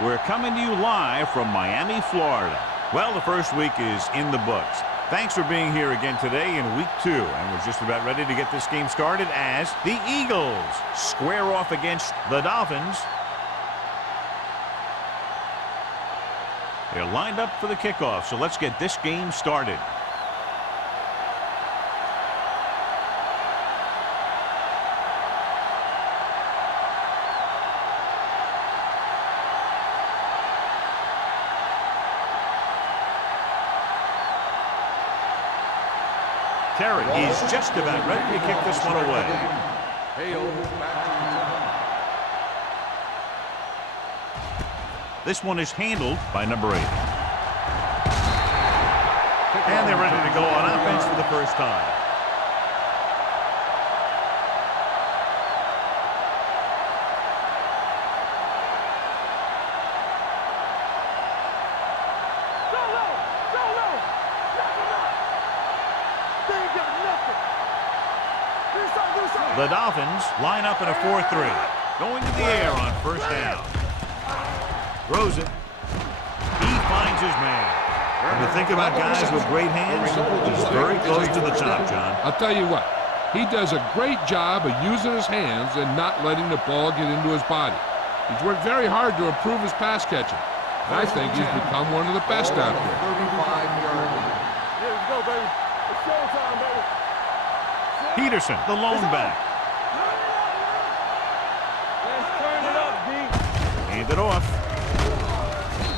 We're coming to you live from Miami, Florida. Well, the first week is in the books. Thanks for being here again today in week 2. And we're just about ready to get this game started as the Eagles square off against the Dolphins. They're lined up for the kickoff, so let's get this game started. Terry is just about ready to kick this one away. This one is handled by number 8. And they're ready to go on offense for the first time. The Dolphins line up in a 4-3. Going to the air on first down. Throws it. He finds his man. When you think about guys with great hands, he's very close to the top, John. I'll tell you what. He does a great job of using his hands and not letting the ball get into his body. He's worked very hard to improve his pass catching. And I think he's become one of the best out there. Here we go, baby. It's showtime, baby. Peterson, the lone back. Hand it off.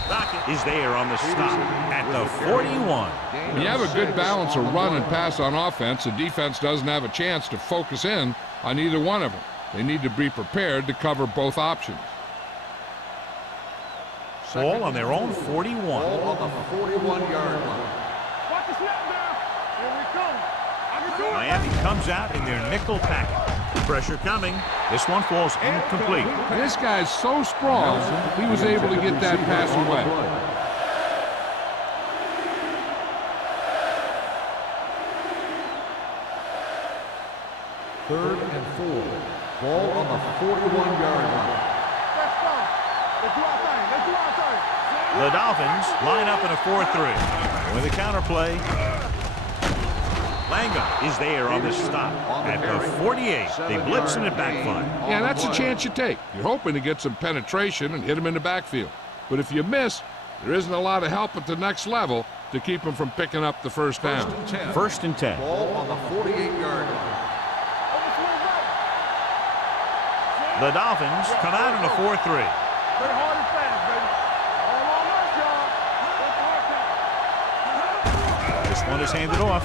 Dockett is there on the stop at the 41. When you have a good balance of run and pass on offense, the defense doesn't have a chance to focus in on either one of them. They need to be prepared to cover both options. Ball on their own 41. Ball on the 41-yard line. Watch the snap now. Here we come. I can do it. Miami comes out in their nickel package. Pressure coming. This one falls incomplete. This guy's so strong, he was able to get that pass away. Third and 4. Ball on the 41-yard line. Let's go. Let's do our thing. Let's do our thing. The Dolphins line up in a 4-3. With a counter play. Langum is there on the stop at the 48. They blitz and it backfire. Yeah, that's a chance you take. You're hoping to get some penetration and hit him in the backfield. But if you miss, there isn't a lot of help at the next level to keep him from picking up the first down. First and 10. Ball on the 48-yard line. The Dolphins come out in a 4-3. Play hard and fast, baby. All on us, y'all. This one is handed off.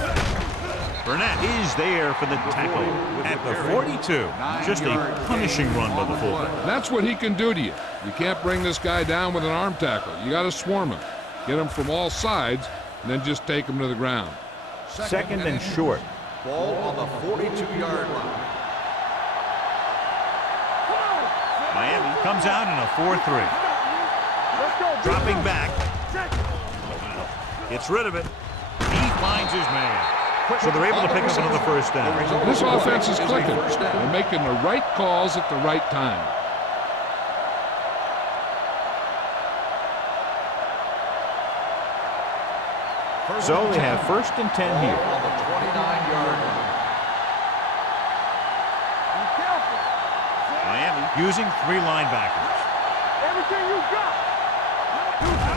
Burnett is there for the tackle at the 42. Just a punishing run by the fullback. That's what he can do to you. You can't bring this guy down with an arm tackle. You got to swarm him. Get him from all sides, and then just take him to the ground. Second and short. Ball on the 42-yard line. Miami comes out in a 4-3. Let's go. Dropping back. Gets rid of it. He finds his man. So they're able to pick up another first down. This offense is clicking. They're making the right calls at the right time. So they have first and 10 here. On the 29-yard line. Be careful. Miami using 3 linebackers. Everything you got.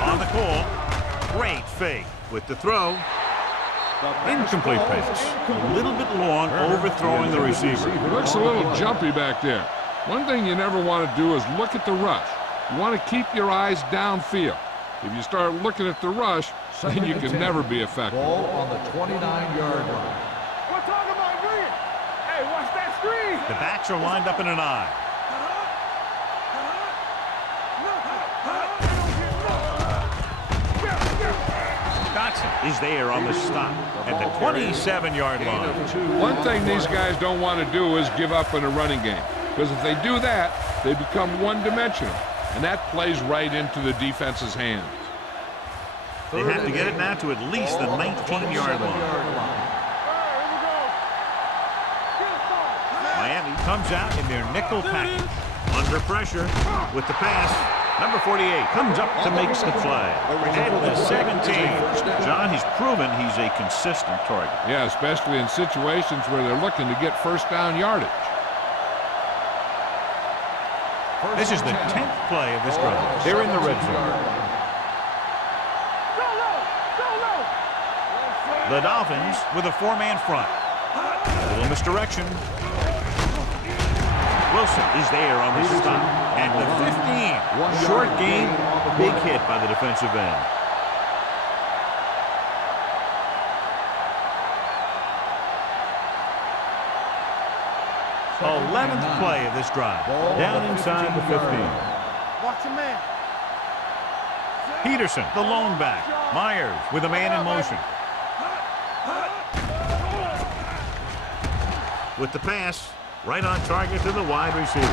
On the call. Great fake with the throw. Incomplete pass. A little bit long, overthrowing the receiver. He looks a little jumpy back there. One thing you never want to do is look at the rush. You want to keep your eyes downfield. If you start looking at the rush, then you can never be effective. Ball on the 29-yard line. We're talking about green. Hey, watch that screen. The backs are lined up in an I. Is there on the stop at the 27-yard line. One thing these guys don't want to do is give up in a running game, because if they do that, they become one-dimensional, and that plays right into the defense's hands. They have to get it now to at least the 19-yard line. Miami comes out in their nickel package. Under pressure with the pass. Number 48 comes up to make the play. At the 17. John, he's proven he's a consistent target. Yeah, especially in situations where they're looking to get first down yardage. This is the 10th play of this drive. They're in the red zone. The Dolphins with a 4-man front. A little misdirection. Wilson is there on the stop. At the 15. Short gain, big hit by the defensive end. The 11th play of this drive. Down inside the 15. Watch your man. Peterson, the lone back. Myers with a man in motion. With the pass, right on target to the wide receiver.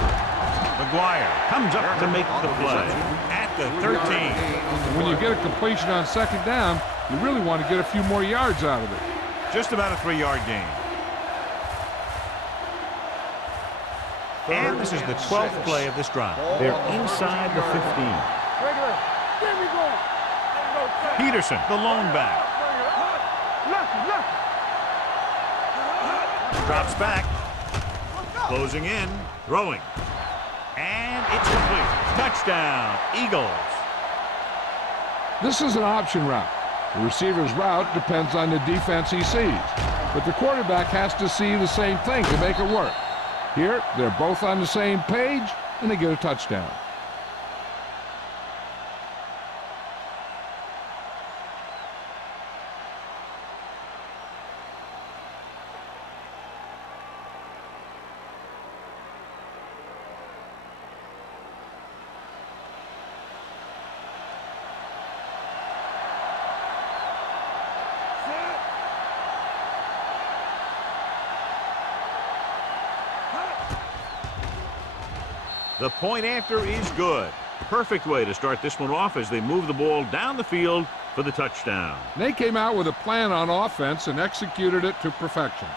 McGuire comes up to make the play at the 13. When you get a completion on second down, you really want to get a few more yards out of it. Just about a 3-yard gain. And this is the 12th play of this drive. They're inside the 15. Regular. There we go. Peterson, the lone back. Drops back. Closing in. Throwing. And it's complete. Touchdown, Eagles. This is an option route. The receiver's route depends on the defense he sees. But the quarterback has to see the same thing to make it work. Here, they're both on the same page, and they get a touchdown. The point after is good. Perfect way to start this one off as they move the ball down the field for the touchdown. They came out with a plan on offense and executed it to perfection.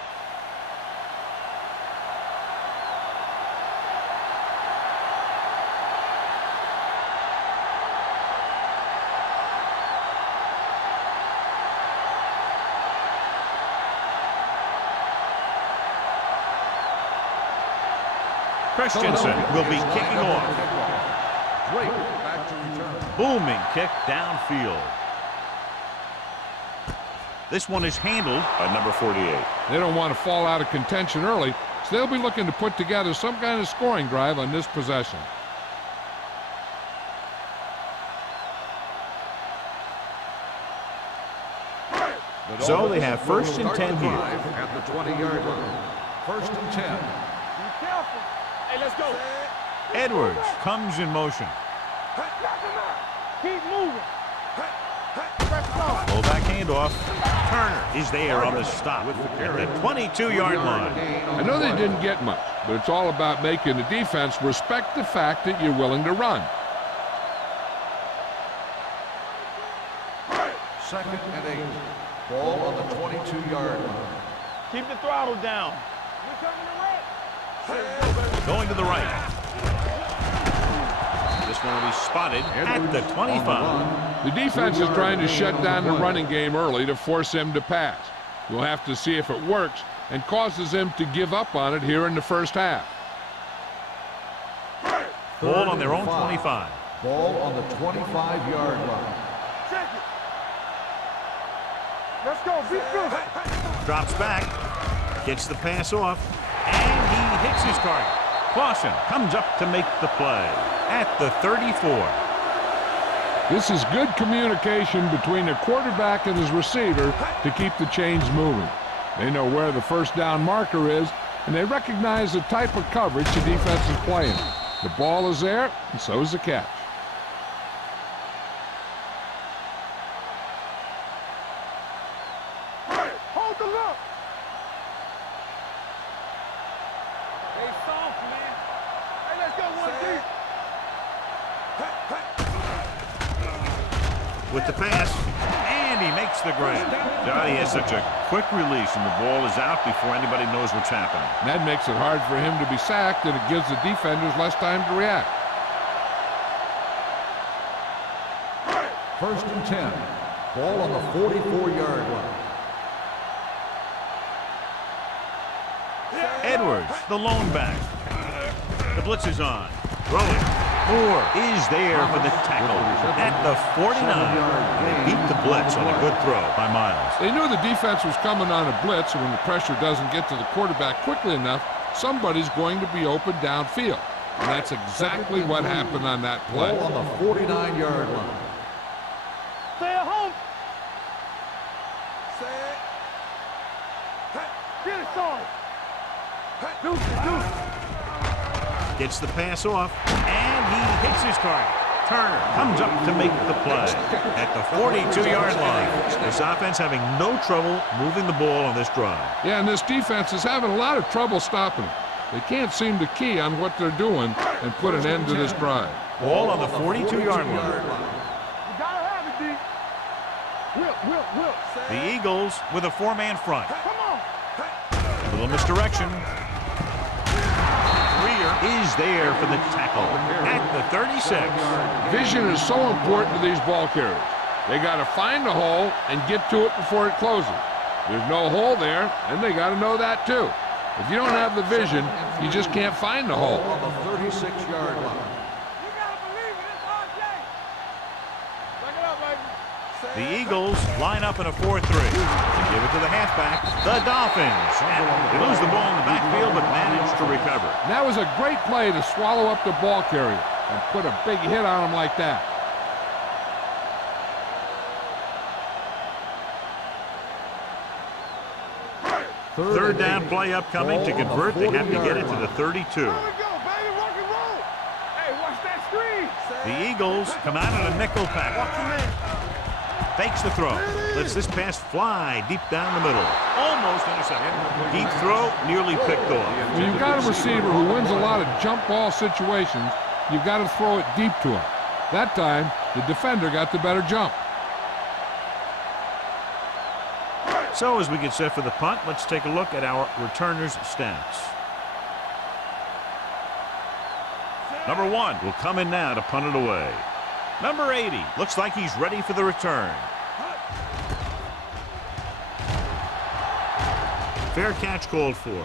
Christensen will be kicking off. Booming kick downfield. This one is handled by number 48. They don't want to fall out of contention early, so they'll be looking to put together some kind of scoring drive on this possession. So they have 1st and 10 here. At the 20-yard line. 1st and 10. Be careful. Hey, let's go. Edwards comes in motion. Keep moving. Full back handoff. Turner is there on the stop at the 22-yard line. I know they didn't get much, but it's all about making the defense respect the fact that you're willing to run. 2nd and 8. Ball on the 22-yard line. Keep the throttle down. Going to the right. This one will be spotted at the 25. The defense is trying to shut down the running game early to force him to pass. We'll have to see if it works and causes him to give up on it here in the first half. Ball on their own 25. Ball on the 25-yard line. Check it. Let's go. Be good. Drops back. Gets the pass off. And he hits his target. Clausen comes up to make the play at the 34. This is good communication between the quarterback and his receiver to keep the chains moving. They know where the first down marker is, and they recognize the type of coverage the defense is playing. The ball is there, and so is the catch. Hold the look. Hey, soft, man. Hey, let's go one deep. With the pass, and he makes the grab. Johnny has such a quick release, and the ball is out before anybody knows what's happening. And that makes it hard for him to be sacked, and it gives the defenders less time to react. First and 10. Ball on the 44-yard line. Edwards, the lone back. The blitz is on. Throwing. Moore is there for the tackle at the 49. They beat the blitz on a good throw by Miles. They knew the defense was coming on a blitz, and when the pressure doesn't get to the quarterback quickly enough, somebody's going to be open downfield. And that's exactly what happened on that play. Ball on the 49-yard line. Stay at home. Say it. Get it, son. Deuce. Gets the pass off, and he hits his target. Turner comes up to make the play at the 42-yard line. This offense having no trouble moving the ball on this drive. Yeah, and this defense is having a lot of trouble stopping it. They can't seem to key on what they're doing and put an end to this drive. Ball on the 42-yard line. You gotta have it, D. Will. The Eagles with a four-man front. Come on. Little misdirection. Greer is there for the tackle at the 36. Vision is so important to these ball carriers. They got to find the hole and get to it before it closes. There's no hole there, and they got to know that too. If you don't have the vision, you just can't find the hole. On the 36-yard line. You gotta believe it. It's RJ. Back it up, baby. The Eagles line up in a 4-3. They give it to the halfback, the Dolphins. They lose the ball in the backfield, but manage to recover. And that was a great play to swallow up the ball carrier and put a big hit on him like that. Third down play upcoming. To convert, they have to get it to the 32. There we go, baby. Rock and roll. Hey, watch that screen. The Eagles come out in a nickel package. Fakes the throw. Lets this pass fly deep down the middle. Almost intercepted. Deep throw, nearly picked off. When you've got a receiver who wins a lot of jump ball situations, you've got to throw it deep to him. That time, the defender got the better jump. So as we get set for the punt, let's take a look at our returners' stats. Number 1 will come in now to punt it away. Number 80 looks like he's ready for the return. Fair catch called for.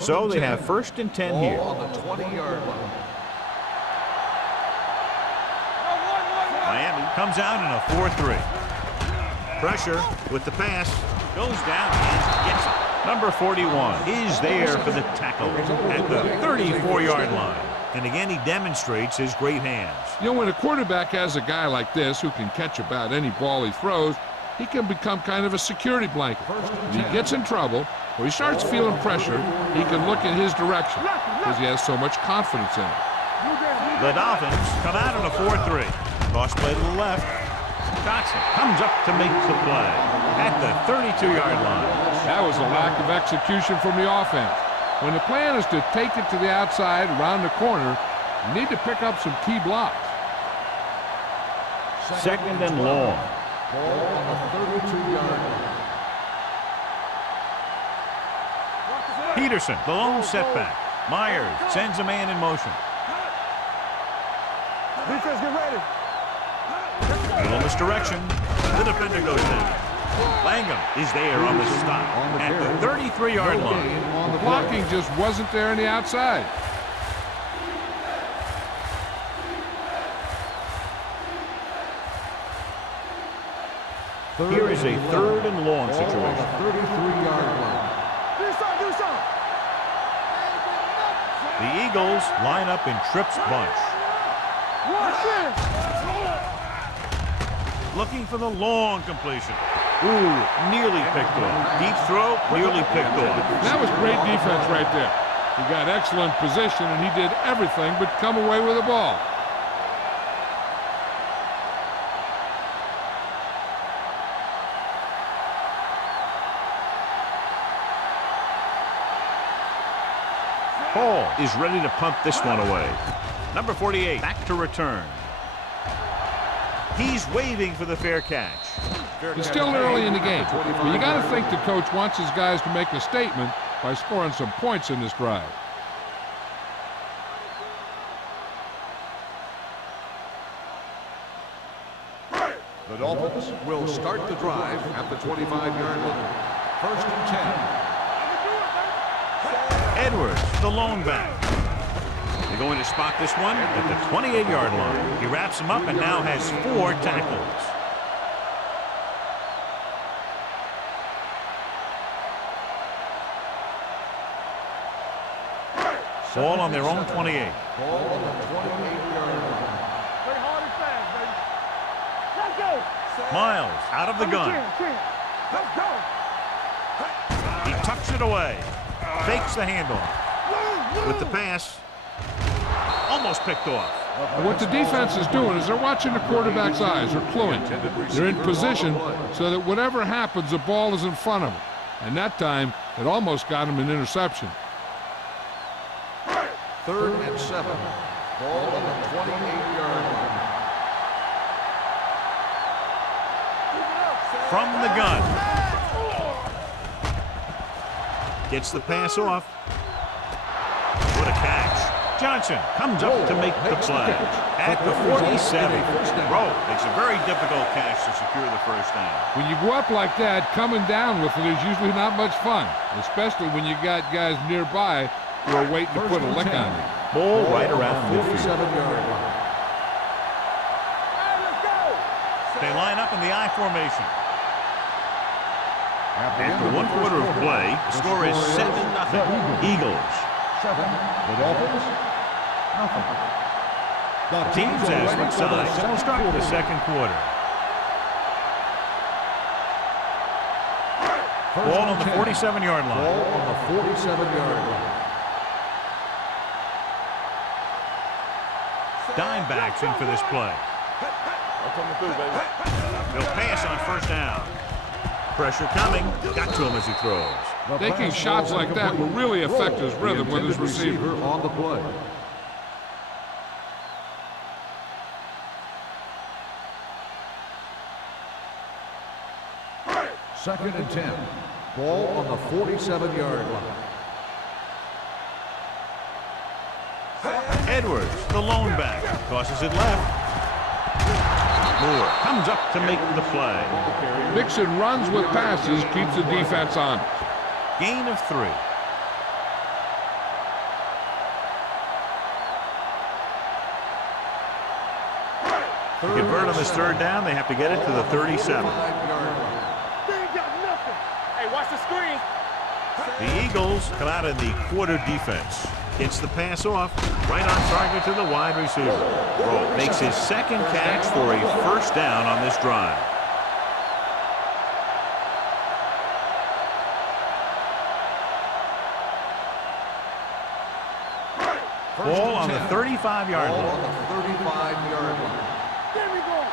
So they have first and 10 here. On the 20-yard line. Miami comes out in a 4-3. Pressure with the pass. Goes down and gets it. Number 41 is there for the tackle at the 34-yard line. And again, he demonstrates his great hands. You know, when a quarterback has a guy like this who can catch about any ball he throws, he can become kind of a security blanket. If he gets in trouble, or he starts feeling pressure, he can look in his direction because he has so much confidence in it. The Dolphins come out in a 4-3. Toss play to the left. Johnson comes up to make the play at the 32-yard line. That was a lack of execution from the offense. When the plan is to take it to the outside, around the corner, you need to pick up some key blocks. Second and long. Ball on the 32-yard line. Peterson, the lone setback. Myers sends a man in motion. Defense, get ready. Little misdirection. The defender goes down. Langham is there on the stop at the 33-yard line. The blocking just wasn't there on the outside. Here is a third and long Ball on situation. the 33-yard line. Do something. The Eagles line up in Tripp's bunch. Watch this. Looking for the long completion. Ooh, nearly picked off. Deep throw, nearly picked off. That was great defense right there. He got excellent position, and he did everything but come away with the ball. Hall is ready to punt this one away. Number 48 back to return. He's waving for the fair catch. It's still early in the game, but you got to think the coach wants his guys to make a statement by scoring some points in this drive. The Dolphins will start the drive at the 25-yard line. First and 10. Edwards, the lone back. They're going to spot this one at the 28-yard line. He wraps him up and now has 4 tackles. Ball on their own 28. Ball on the 28-yard line. Play hard and fast, baby. Let's go. Miles out of the gun. Let's go. He tucks it away. Fakes the handoff. With the pass. Almost picked off. What the defense is doing is they're watching the quarterback's eyes. They're cluing. They're in position so that whatever happens, the ball is in front of them. And that time, it almost got him an interception. Third and 7. Ball on the 28-yard line. From the gun. Gets the pass off. What a catch. Johnson comes up to make the play. At the 47. Rowe makes a very difficult catch to secure the first down. When you go up like that, coming down with it is usually not much fun, especially when you got guys nearby who are waiting to put a lick on you. Ball right around midfield. 47-yard line. They line up in the I formation. After 1 quarter of play, the score is 7-0. Eagles. 7. The Dolphins. Nothing. Teams as switch sides will start the second quarter. Ball on the 47-yard line. Ball on the 47-yard line. Dime backs in for this play. They'll pass on first down. Pressure coming. Got to him as he throws. Taking shots like that will really affect his rhythm with his receiver. On the play. Second and 10. Ball on the 47-yard line. Edwards, the lone back, tosses it left. Moore comes up to make the play. Mixon runs with passes, keeps the defense on. Gain of 3. To convert on this third down, they have to get it to the 37. Hey, watch the screen. The Eagles come out in the quarter defense. Gets the pass off, right on target to the wide receiver. Rowe makes his second catch for a first down on this drive. Ball on the 35-yard line. Ball on the 35-yard line. There we go.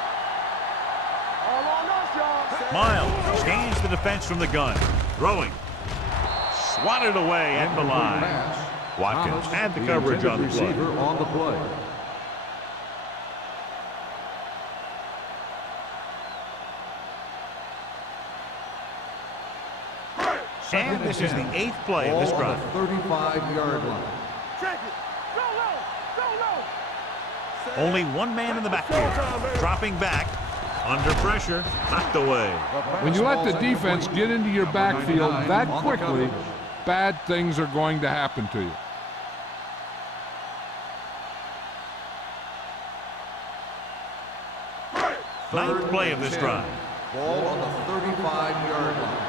All on us, y'all. Miles gains the defense from the gun. Throwing. Swatted away at the line. Watkins had the coverage on the play. Receiver on the play. And this is the 8th play of this drive. Ball on the 35-yard line. Check it. Go low. Go low. Only one man in the backfield. Dropping back. Under pressure. Knocked away. When you let the defense get into your backfield that quickly, bad things are going to happen to you. Ninth play of this drive. Ball on the 35-yard line.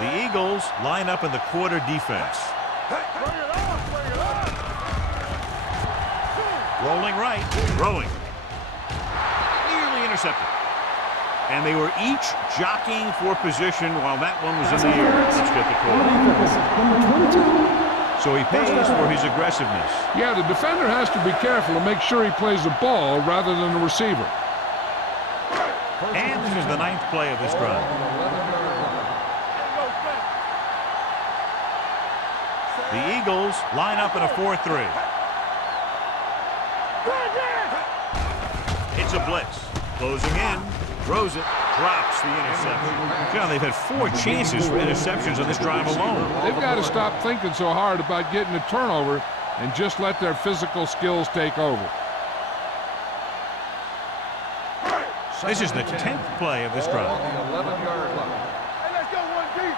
The Eagles line up in the quarter defense. Rolling right, throwing. Nearly intercepted. And they were each jockeying for position while that one was in the air. Let's get the call. So he pays for his aggressiveness. Yeah, the defender has to be careful to make sure he plays the ball rather than the receiver. And this is the 9th play of this drive. The Eagles line up in a 4-3. Runs a blitz. Closing in. Throws it. Drops the interception. John, they've had 4 chances for interceptions on this drive alone. They've got to stop thinking so hard about getting a turnover and just let their physical skills take over. This is the 10th play of this drive. On the 11-yard line. Hey, let's go one deep.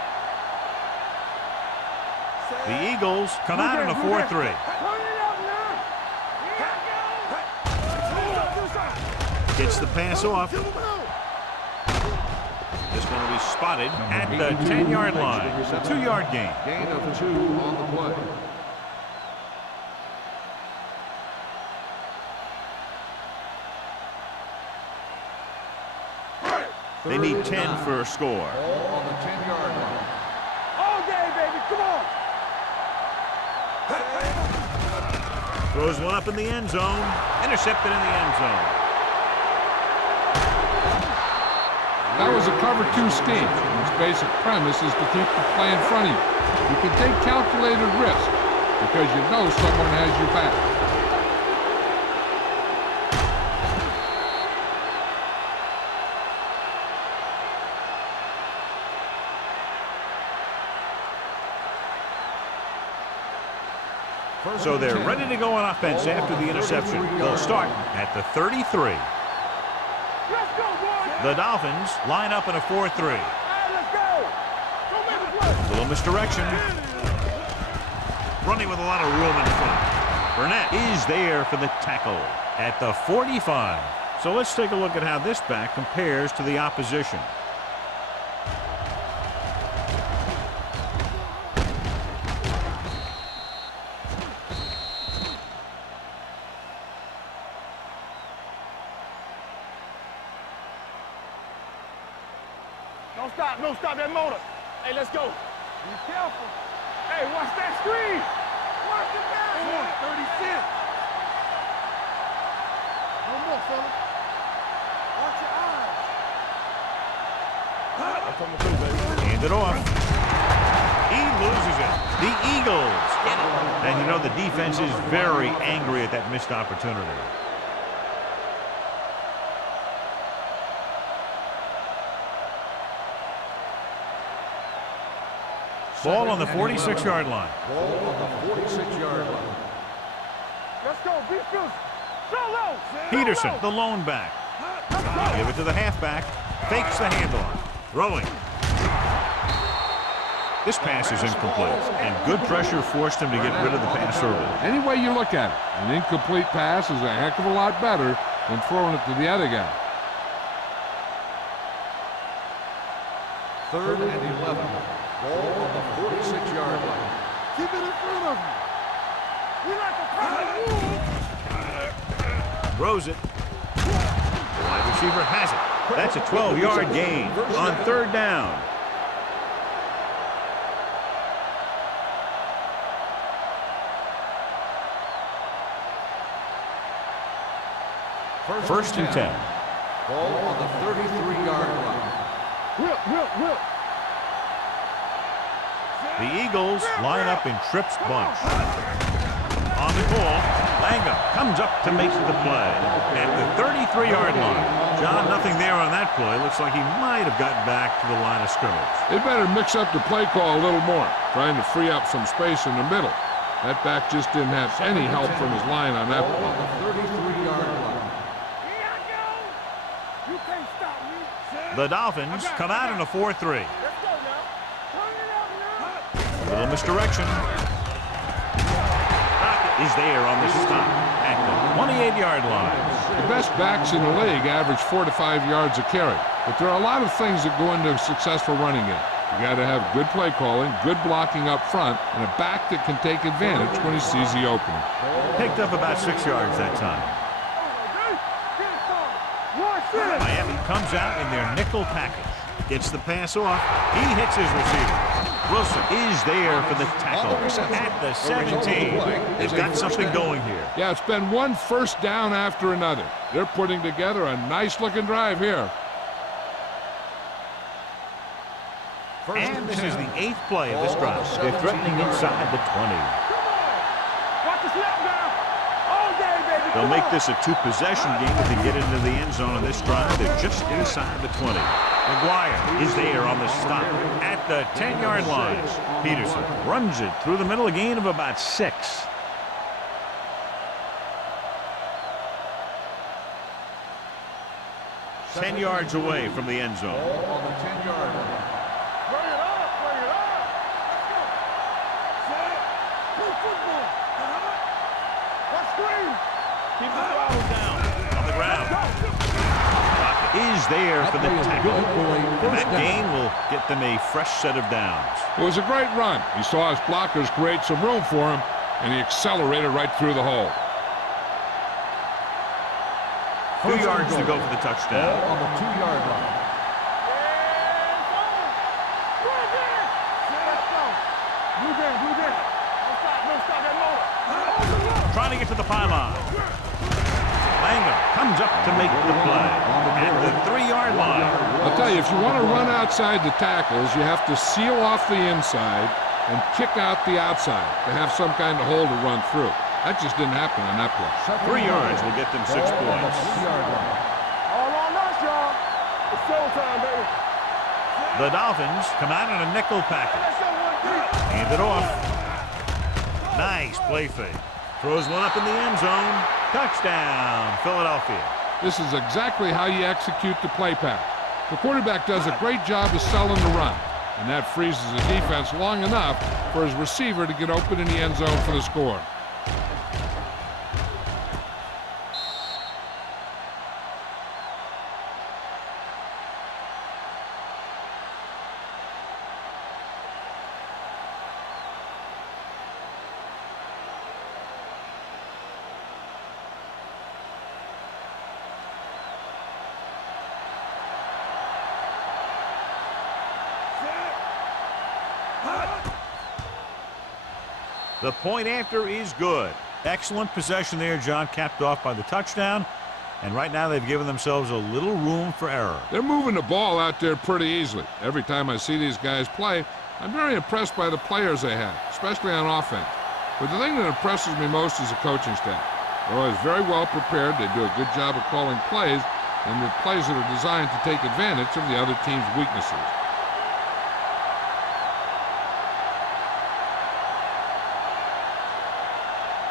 The Eagles come out in a 4-3. Turn it up now. Gets the pass off. This one will be spotted at the 10-yard line. 2-yard gain. Gain of 2 on the play. They need 10 for a score. Ball on the 10-yard line. All day, baby. Come on. Throws one up in the end zone. Intercepted in the end zone. That was a cover 2 scheme. Its basic premise is to keep the play in front of you. You can take calculated risk because you know someone has your back. So they're ready to go on offense after the interception. They'll start at the 33. Let's go, boys. The Dolphins line up in a 4-3. All right, let's go. Don't make a play. Little misdirection. Running with a lot of room in front. Burnett is there for the tackle at the 45. So let's take a look at how this back compares to the opposition. Don't stop that motor. Hey, let's go. Be careful. Hey, watch that screen. Watch the back. Come on, 30 cents. No more, fella. Watch your eyes. That's what I'm gonna do, baby. Hand it off. He loses it. The Eagles get it. And you know the defense is very angry at that missed opportunity. Ball on the 46-yard line. Ball on the 46-yard line. Let's go. Be fierce. Solo. Peterson, the lone back. Give it to the halfback. Fakes the handoff. Throwing. This pass is incomplete, and good pressure forced him to get rid of the pass early. Any way you look at it, an incomplete pass is a heck of a lot better than throwing it to the other guy. 3rd and 11. Ball on the 46-yard line. Keep it in front of you. We like a power move. Throws it. The wide receiver has it. That's a 12-yard gain on 3rd down. First and 10. Ball on the 33-yard line. Whip. The Eagles line up in Tripp's bunch. On the call, Langham comes up to make the play at the 33-yard line. John, nothing there on that play. Looks like he might have gotten back to the line of scrimmage. They better mix up the play call a little more, trying to free up some space in the middle. That back just didn't have any help from his line on that Ball play. on the 33-yard line. Here I go. You can't stop me. The Dolphins come out in a 4-3. Let's go now. Turn it up now. Little misdirection. Crockett is there on the stop at the 28-yard line. The best backs in the league average 4 to 5 yards a carry, but there are a lot of things that go into a successful running game. You got to have good play calling, good blocking up front, and a back that can take advantage when he sees the opening. Picked up about 6 yards that time. Miami comes out in their nickel package. Gets the pass off. He hits his receiver. Wilson is there for the tackle at the 17. They've got something going here. Yeah, it's been one first down after another. They're putting together a nice-looking drive here. And this is the 8th play of this drive. They're threatening inside the 20. Watch the snap now. All day, baby. They'll make this a two-possession game if they get into the end zone on this drive. They're just inside the 20. McGuire is there on the stop at the 10-yard line. Peterson runs it through the middle, a gain of about 6. Ten yards away from the end zone. Ball on the 10-yard line. Bring it up, bring it up. Let's go. Set. Play football. Let's screen. Keep the ball down on the ground. Is there for the tackle. And that gain will get them a fresh set of downs. It was a great run. He saw his blockers create some room for him, and he accelerated right through the hole. 2 yards to go for the touchdown. Ball on the 2-yard line. Trying to get to the pylon. Langham comes up to make the play at the 3-yard line. I'll tell you, if you want to run outside the tackles, you have to seal off the inside and kick out the outside to have some kind of hole to run through. That just didn't happen on that play. 3 yards will get them 6 points. All on us, y'all. It's showtime, baby. The Dolphins come out in a nickel package. Hand it off. Nice play fake. Throws one up in the end zone. Touchdown, Philadelphia. This is exactly how you execute the play pass. The quarterback does a great job of selling the run, and that freezes the defense long enough for his receiver to get open in the end zone for the score. The point after is good. Excellent possession there, John, capped off by the touchdown. And right now they've given themselves a little room for error. They're moving the ball out there pretty easily. Every time I see these guys play, I'm very impressed by the players they have, especially on offense. But the thing that impresses me most is the coaching staff. They're always very well prepared. They do a good job of calling plays, and the plays that are designed to take advantage of the other team's weaknesses.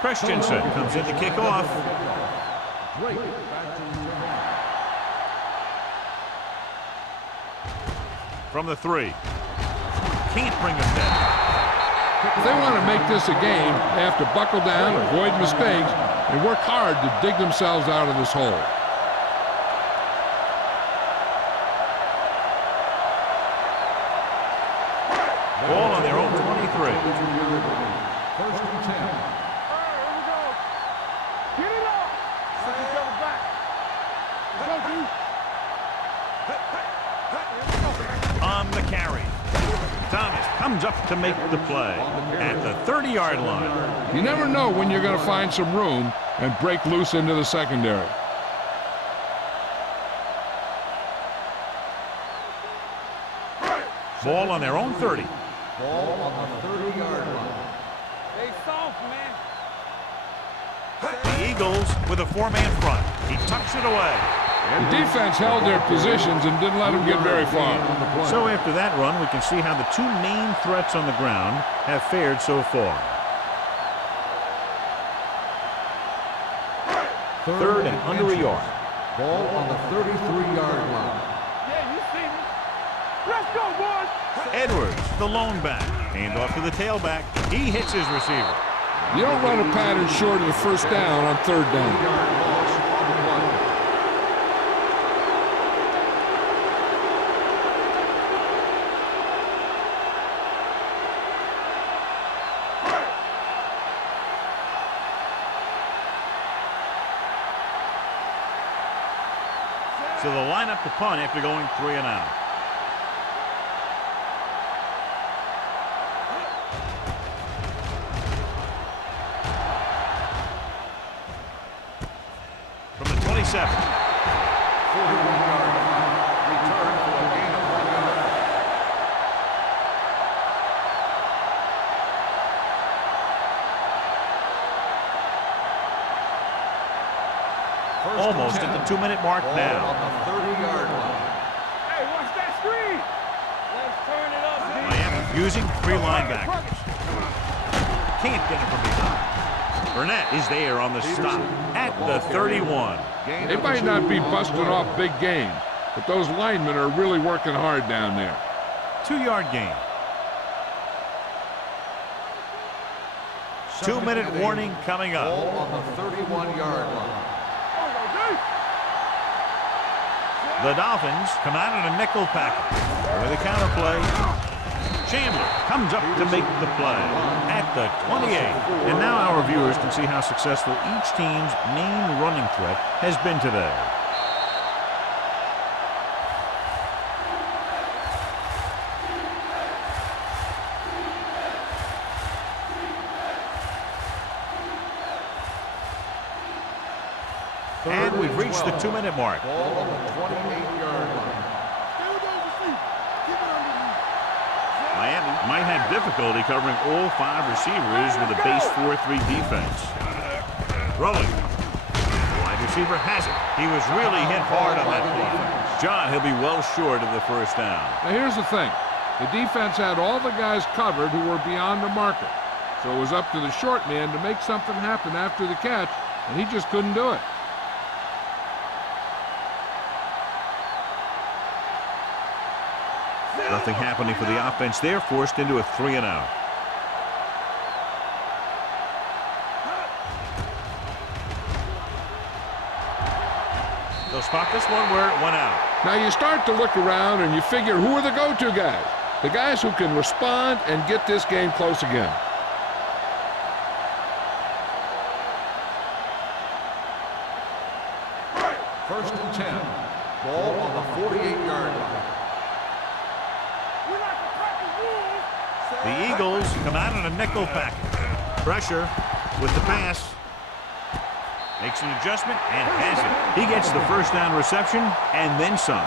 Christensen comes in to kick off. From the 3. Can't bring him down. If they want to make this a game, they have to buckle down, avoid mistakes, and work hard to dig themselves out of this hole. Ball on their own 23. First and 10. On the carry. Thomas comes up to make the play at the 30-yard line. You never know when you're going to find some room and break loose into the secondary. Ball on their own 30. Ball on the 30-yard line. They soft, man. The Eagles with a 4-man front. He tucks it away. The defense held their positions and didn't let them get very far. So after that run, we can see how the 2 main threats on the ground have fared so far. Third and under a yard. Ball on the 33-yard line. Yeah, you see me. Let's go, boys. Edwards, the lone back. Hand off to the tailback. He hits his receiver. You don't run a pattern short of the first down on 3rd down. So they'll line up to punt after going 3 and out. From the 27. 41-yard line. Return for a gain of 1 yard. Almost at the 2-minute mark Ball now. on the 30-yard line. Hey, watch that screen. Let's turn it up, D. Miami using 3 linebackers. Can't get it from behind. Burnett is there on the stop at the 31. They might not be busting off big games, but those linemen are really working hard down there. 2-yard gain. 2-minute warning coming up. Ball on the 31-yard line. The Dolphins come out in a nickel package with a counter play. Chandler comes up to make the play at the 28. And now our viewers can see how successful each team's main running threat has been today. And we've reached the 2-minute mark. Ball on the 28-yard line. Miami might have difficulty covering all 5 receivers with a base 4-3 defense. Throwing. The wide receiver has it. He was really hit hard on that play. John, he'll be well short of the first down. Now here's the thing. The defense had all the guys covered who were beyond the marker. So it was up to the short man to make something happen after the catch, and he just couldn't do it. Nothing happening for the offense there, forced into a 3-and-out. They'll spot this one where it went out. Now you start to look around and you figure, who are the go-to guys? The guys who can respond and get this game close again. First and 10. Ball on the 48-yard line. The Eagles come out in a nickel package. Pressure with the pass. Makes an adjustment and has it. He gets the first down reception and then some.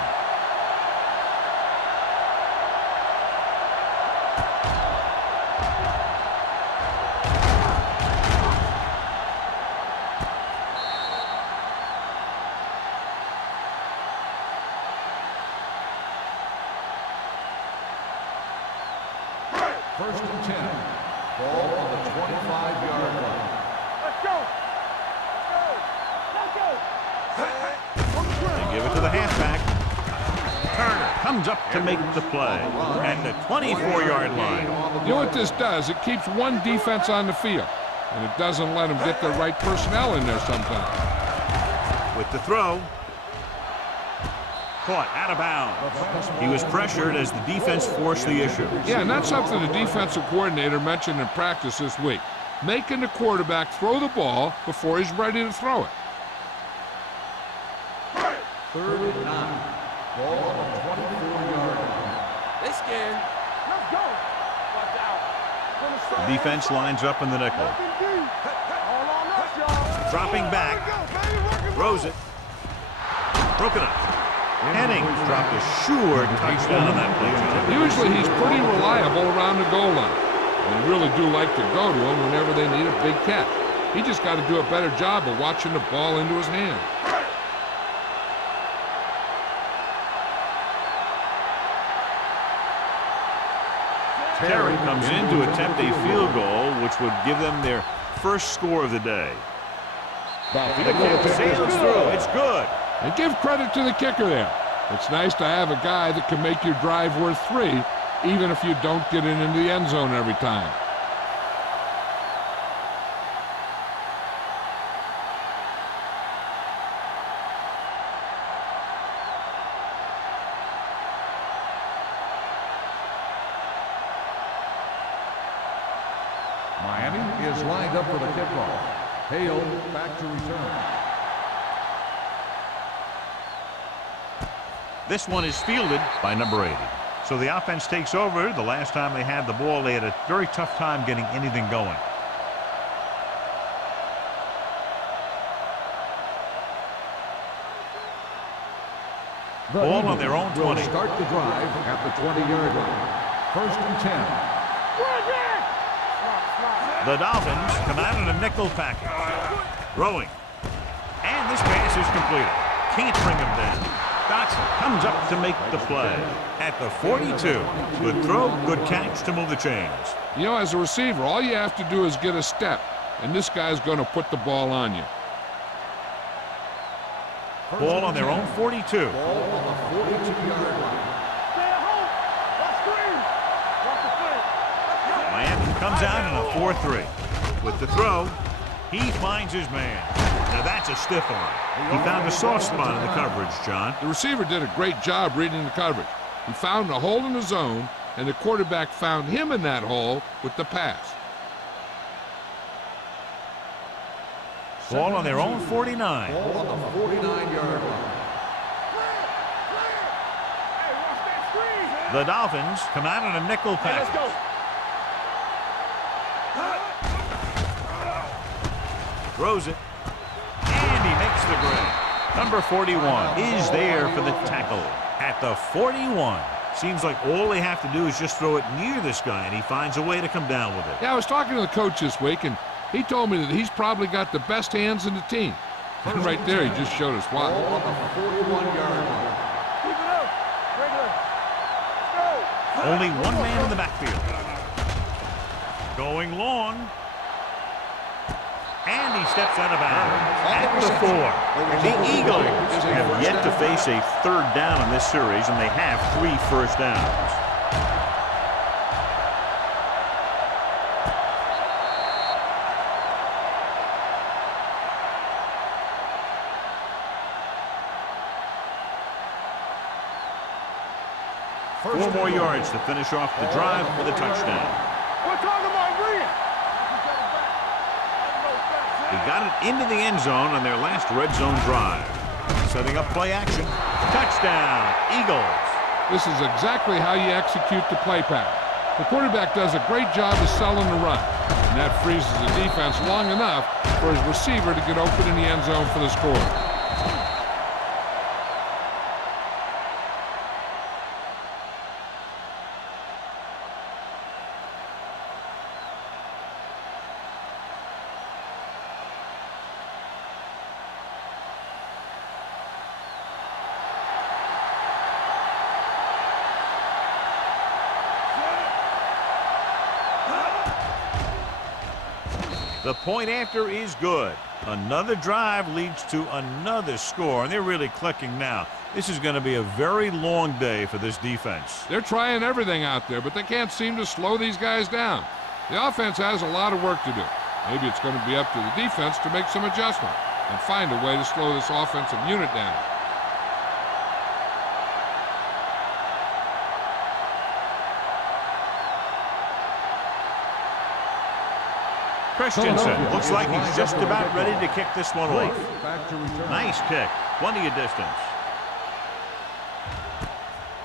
First and 10. Ball on the 25-yard line. Let's go. They give it to the halfback. Turner comes up to make the play at the 24-yard line. You know what this does? It keeps one defense on the field, and it doesn't let them get the right personnel in there sometimes. With the throw. Caught out of bounds. He was pressured as the defense forced the issue. Yeah, and that's something the defensive coordinator mentioned in practice this week. Making the quarterback throw the ball before he's ready to throw it. Third and 9. Ball on the 24-yard line. They scared. Let's go. Watch out. The defense lines up in the nickel. All on us, y'all. Dropping back. Throws it. Broken up. Hennings dropped a sure touchdown on that play. Usually he's pretty reliable around the goal line. They really do like to go to him whenever they need a big catch. He just got to do a better job of watching the ball into his hand. Terry comes in to attempt a field goal, which would give them their first score of the day. The kick sails through. It's good. And give credit to the kicker there. It's nice to have a guy that can make your drive worth 3, even if you don't get it into the end zone every time. Miami is lined up for the kickoff. Hale back to return. This one is fielded by number 80. So the offense takes over. The last time they had the ball, they had a very tough time getting anything going. Ball on their own 20. Will start the drive at the 20-yard line. First and 10. The Dolphins come out in a nickel package. Throwing. And This pass is completed. Can't bring him down. Dotson comes up to make the play. At the 42. Good throw, good catch to move the chains. You know, as a receiver, all you have to do is get a step, and this guy's going to put the ball on you. Ball on their own 42. Ball on the 42-yard line. Stay at home. Watch screen. Watch the play. Miami comes out in a 4-3. With the throw, he finds his man. Now that's a stiff arm. He found a soft spot in the coverage, John. The receiver did a great job reading the coverage. He found a hole in the zone, and the quarterback found him in that hole with the pass. Ball on their own 49. Ball on the 49-yard line. Hey, watch that screen, man. The Dolphins come out in a nickel Hey, let's package. go. Throws it. And he makes the grab. Number 41 is there for the tackle. At the 41. Seems like all they have to do is just throw it near this guy, and he finds a way to come down with it. Yeah, I was talking to the coach this week, and he told me that he's probably got the best hands in the team. And right there, he just showed us why. Ball on the 41-yard line. Keep it up. Regular. Let's go. Only one man in the backfield. Going long. And he steps out of bounds. At the 4. The Eagles have yet to face a third down in this series, and they have 3 first downs. Four more yards to finish off the drive for the touchdown. We're talking about green. He got it into the end zone on their last red zone drive. Setting up play action. Touchdown, Eagles. This is exactly how you execute the play pattern. The quarterback does a great job of selling the run, and that freezes the defense long enough for his receiver to get open in the end zone for the score. The point after is good. Another drive leads to another score, and they're really clicking now. This is going to be a very long day for this defense. They're trying everything out there, but they can't seem to slow these guys down. The offense has a lot of work to do. Maybe it's going to be up to the defense to make some adjustment and find a way to slow this offensive unit down. Christensen looks like he's just about ready to kick this one off. Back to return. Nice kick. Plenty of distance.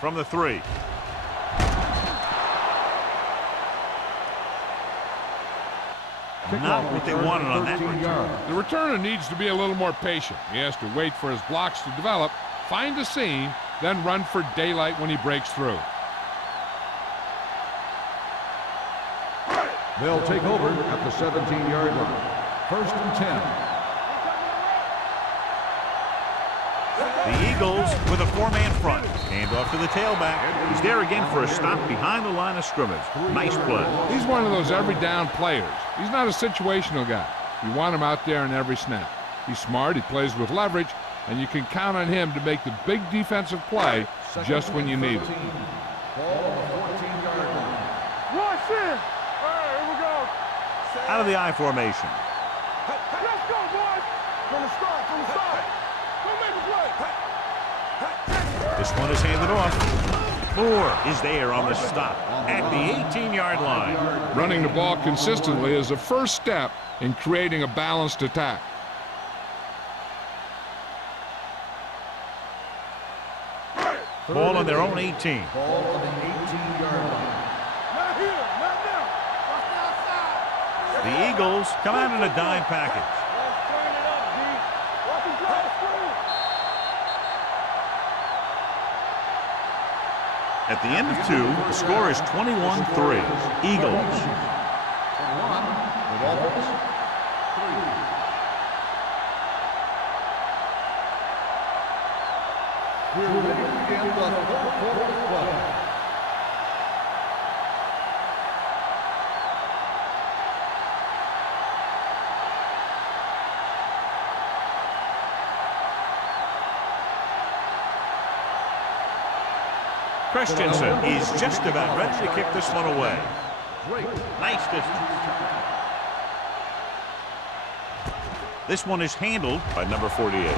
From the 3. Not what they wanted on that return. The returner needs to be a little more patient. He has to wait for his blocks to develop, find a seam, then run for daylight when he breaks through. They'll take over at the 17-yard line. 1st and 10. The Eagles with a 4-man front. Hand off to the tailback. He's there again for a stop behind the line of scrimmage. Nice play. He's one of those every down players. He's not a situational guy. You want him out there in every snap. He's smart, he plays with leverage, and you can count on him to make the big defensive play just when you need it. Ball on the 14-yard line. Rush in. All right, here we go. Out of the I formation. Let's go, boys. From the start, from the start. Go make a play. This one is handed off. Moore is there on the stop at the 18-yard line. Running the ball consistently is the first step in creating a balanced attack. Ball on their own 18. Ball on the 18-yard line. Not here, not now. Watch the outside. The Eagles come out in a dime package. Let's turn it up, D. Watch him drive the screen. At the end of 2, the score is 21-3. Eagles. 21. The Dolphins. 3. We're ready to begin the fourth quarter of play. Christensen is just about ready to kick this one away. Nice distance. This one is handled by number 48.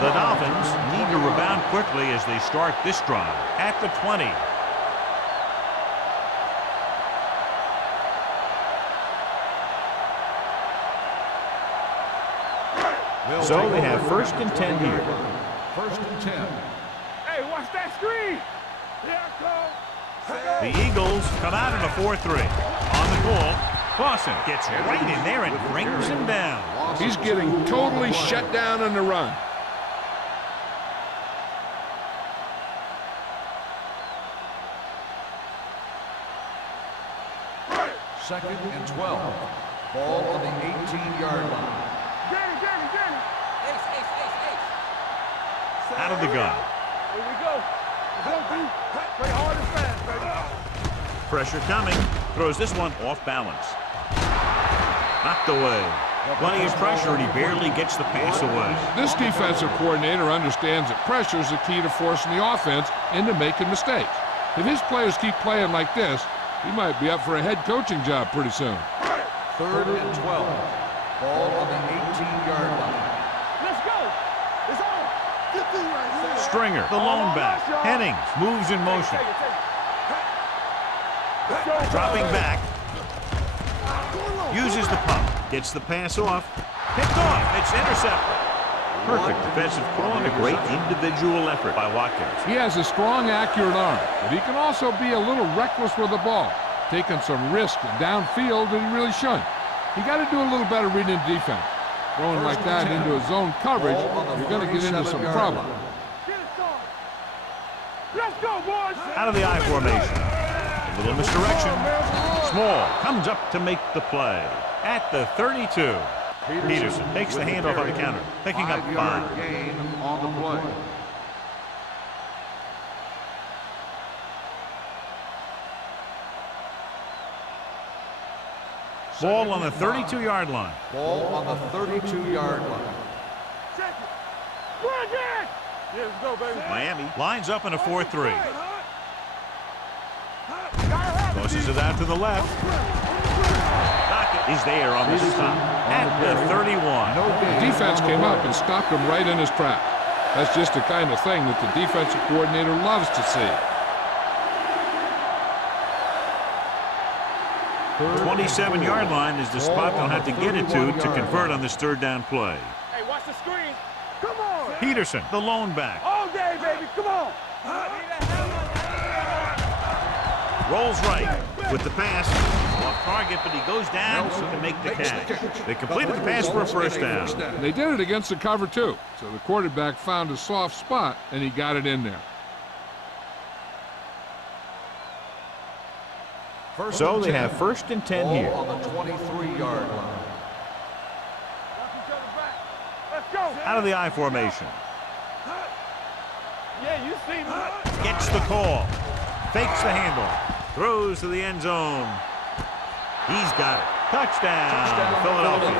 The Dolphins need to rebound quickly as they start this drive at the 20. So they have 1st and 10 here. 1st and 10. Hey, watch that screen. Here I come. The Eagles come out in a 4-3. On the goal, Clausen gets right in there and brings him down. He's getting totally shut down on the run. Second and 12. Ball on the 18-yard line. Danny. Out of the gun. Here we go. Play hard and fast, baby. Pressure coming. Throws this one off balance. Knocked away. Plenty of pressure, and he barely gets the pass away. This defensive coordinator understands that pressure is the key to forcing the offense into making mistakes. If his players keep playing like this, he might be up for a head coaching job pretty soon. 3rd and 12. Ball on the 18-yard line. Let's go. It's on. Get through right here. Stringer, the lone back. Hennings moves in motion. Dropping back. Uses the pump. Gets the pass off. Picked off. It's intercepted. Perfect defensive call and a great individual effort by Watkins. He has a strong, accurate arm, but he can also be a little reckless with the ball, taking some risk downfield that he really shouldn't. You got to do a little better reading the defense. Throwing like that into a zone coverage, you're going to get into some trouble. Let's go, boys. Out of the I formation. A little misdirection. Small comes up to make the play at the 32. Peterson takes the handoff on the counter, picking up 5. 5-yard gain on the play. Ball on the 32-yard line. Ball on the 32-yard line. Check it. Run again. Yeah, let's go, baby. Miami lines up in a 4-3. Tosses it out to the left. Dockett is there on the stop at the 31. The defense came up and stopped him right in his track. That's just the kind of thing that the defensive coordinator loves to see. 27-yard line is the spot they'll have to get it to convert on this 3rd down play. Hey, watch the screen. Come on. Peterson, the lone back. All day, baby. Come on. Rolls right with the pass. Off target, but he goes down to make the catch. They completed the pass for a 1st down. They did it against the cover, too. So the quarterback found a soft spot, and he got it in there. So they have 1st and 10 here. Ball on the 23-yard line. Let's go. Out of the I formation. Yeah, you see me. Gets the call. Fakes the handle. Throws to the end zone. He's got it. Touchdown, Philadelphia.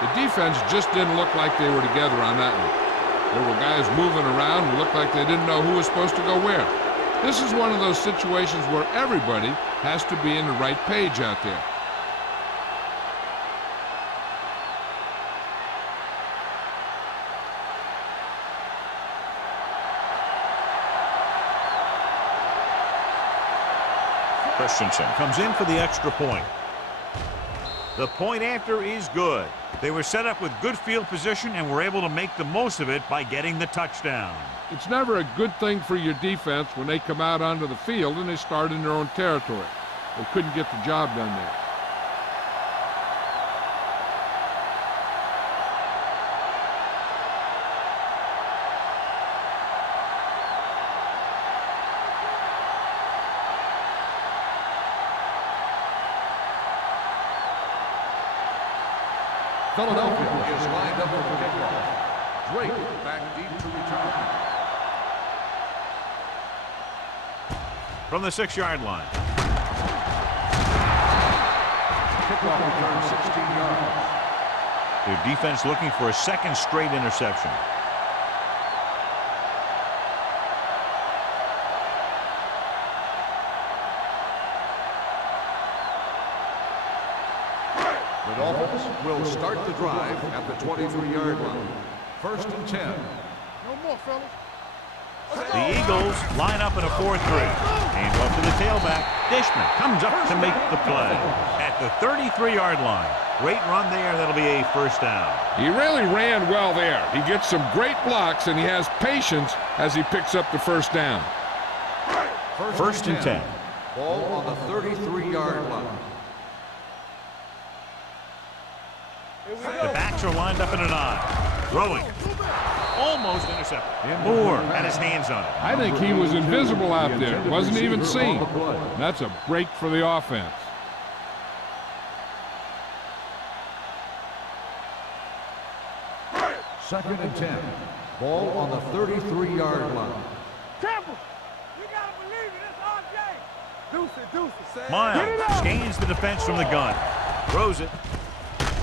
The defense just didn't look like they were together on that one. There were guys moving around and looked like they didn't know who was supposed to go where. This is one of those situations where everybody has to be in the right page out there. Christensen comes in for the extra point. The point after is good. They were set up with good field position and were able to make the most of it by getting the touchdown. It's never a good thing for your defense when they come out onto the field and they start in their own territory. They couldn't get the job done there. Philadelphia is lined up for the kickoff. Drake back deep to return. From the 6-yard line. Kickoff return 16 yards. Their defense looking for a second straight interception. The Dolphins will start the drive at the 23-yard line. 1st and 10. No more, fellas. The Eagles line up in a 4-3. And off to the tailback. Dishman comes up to make the play. At the 33-yard line. Great run there. That'll be a first down. He really ran well there. He gets some great blocks, and he has patience as he picks up the first down. 1st and 10. Ball on the 33-yard line. The backs are lined up in a 9. Throwing. Almost intercepted. Moore had his hands on it. I think he was invisible out there. Wasn't even seen. That's a break for the offense. Second and 10. Ball on the 33-yard line. Temple, you gotta believe it. It's RJ. Deuce it. Miles scans the defense from the gun. Throws it.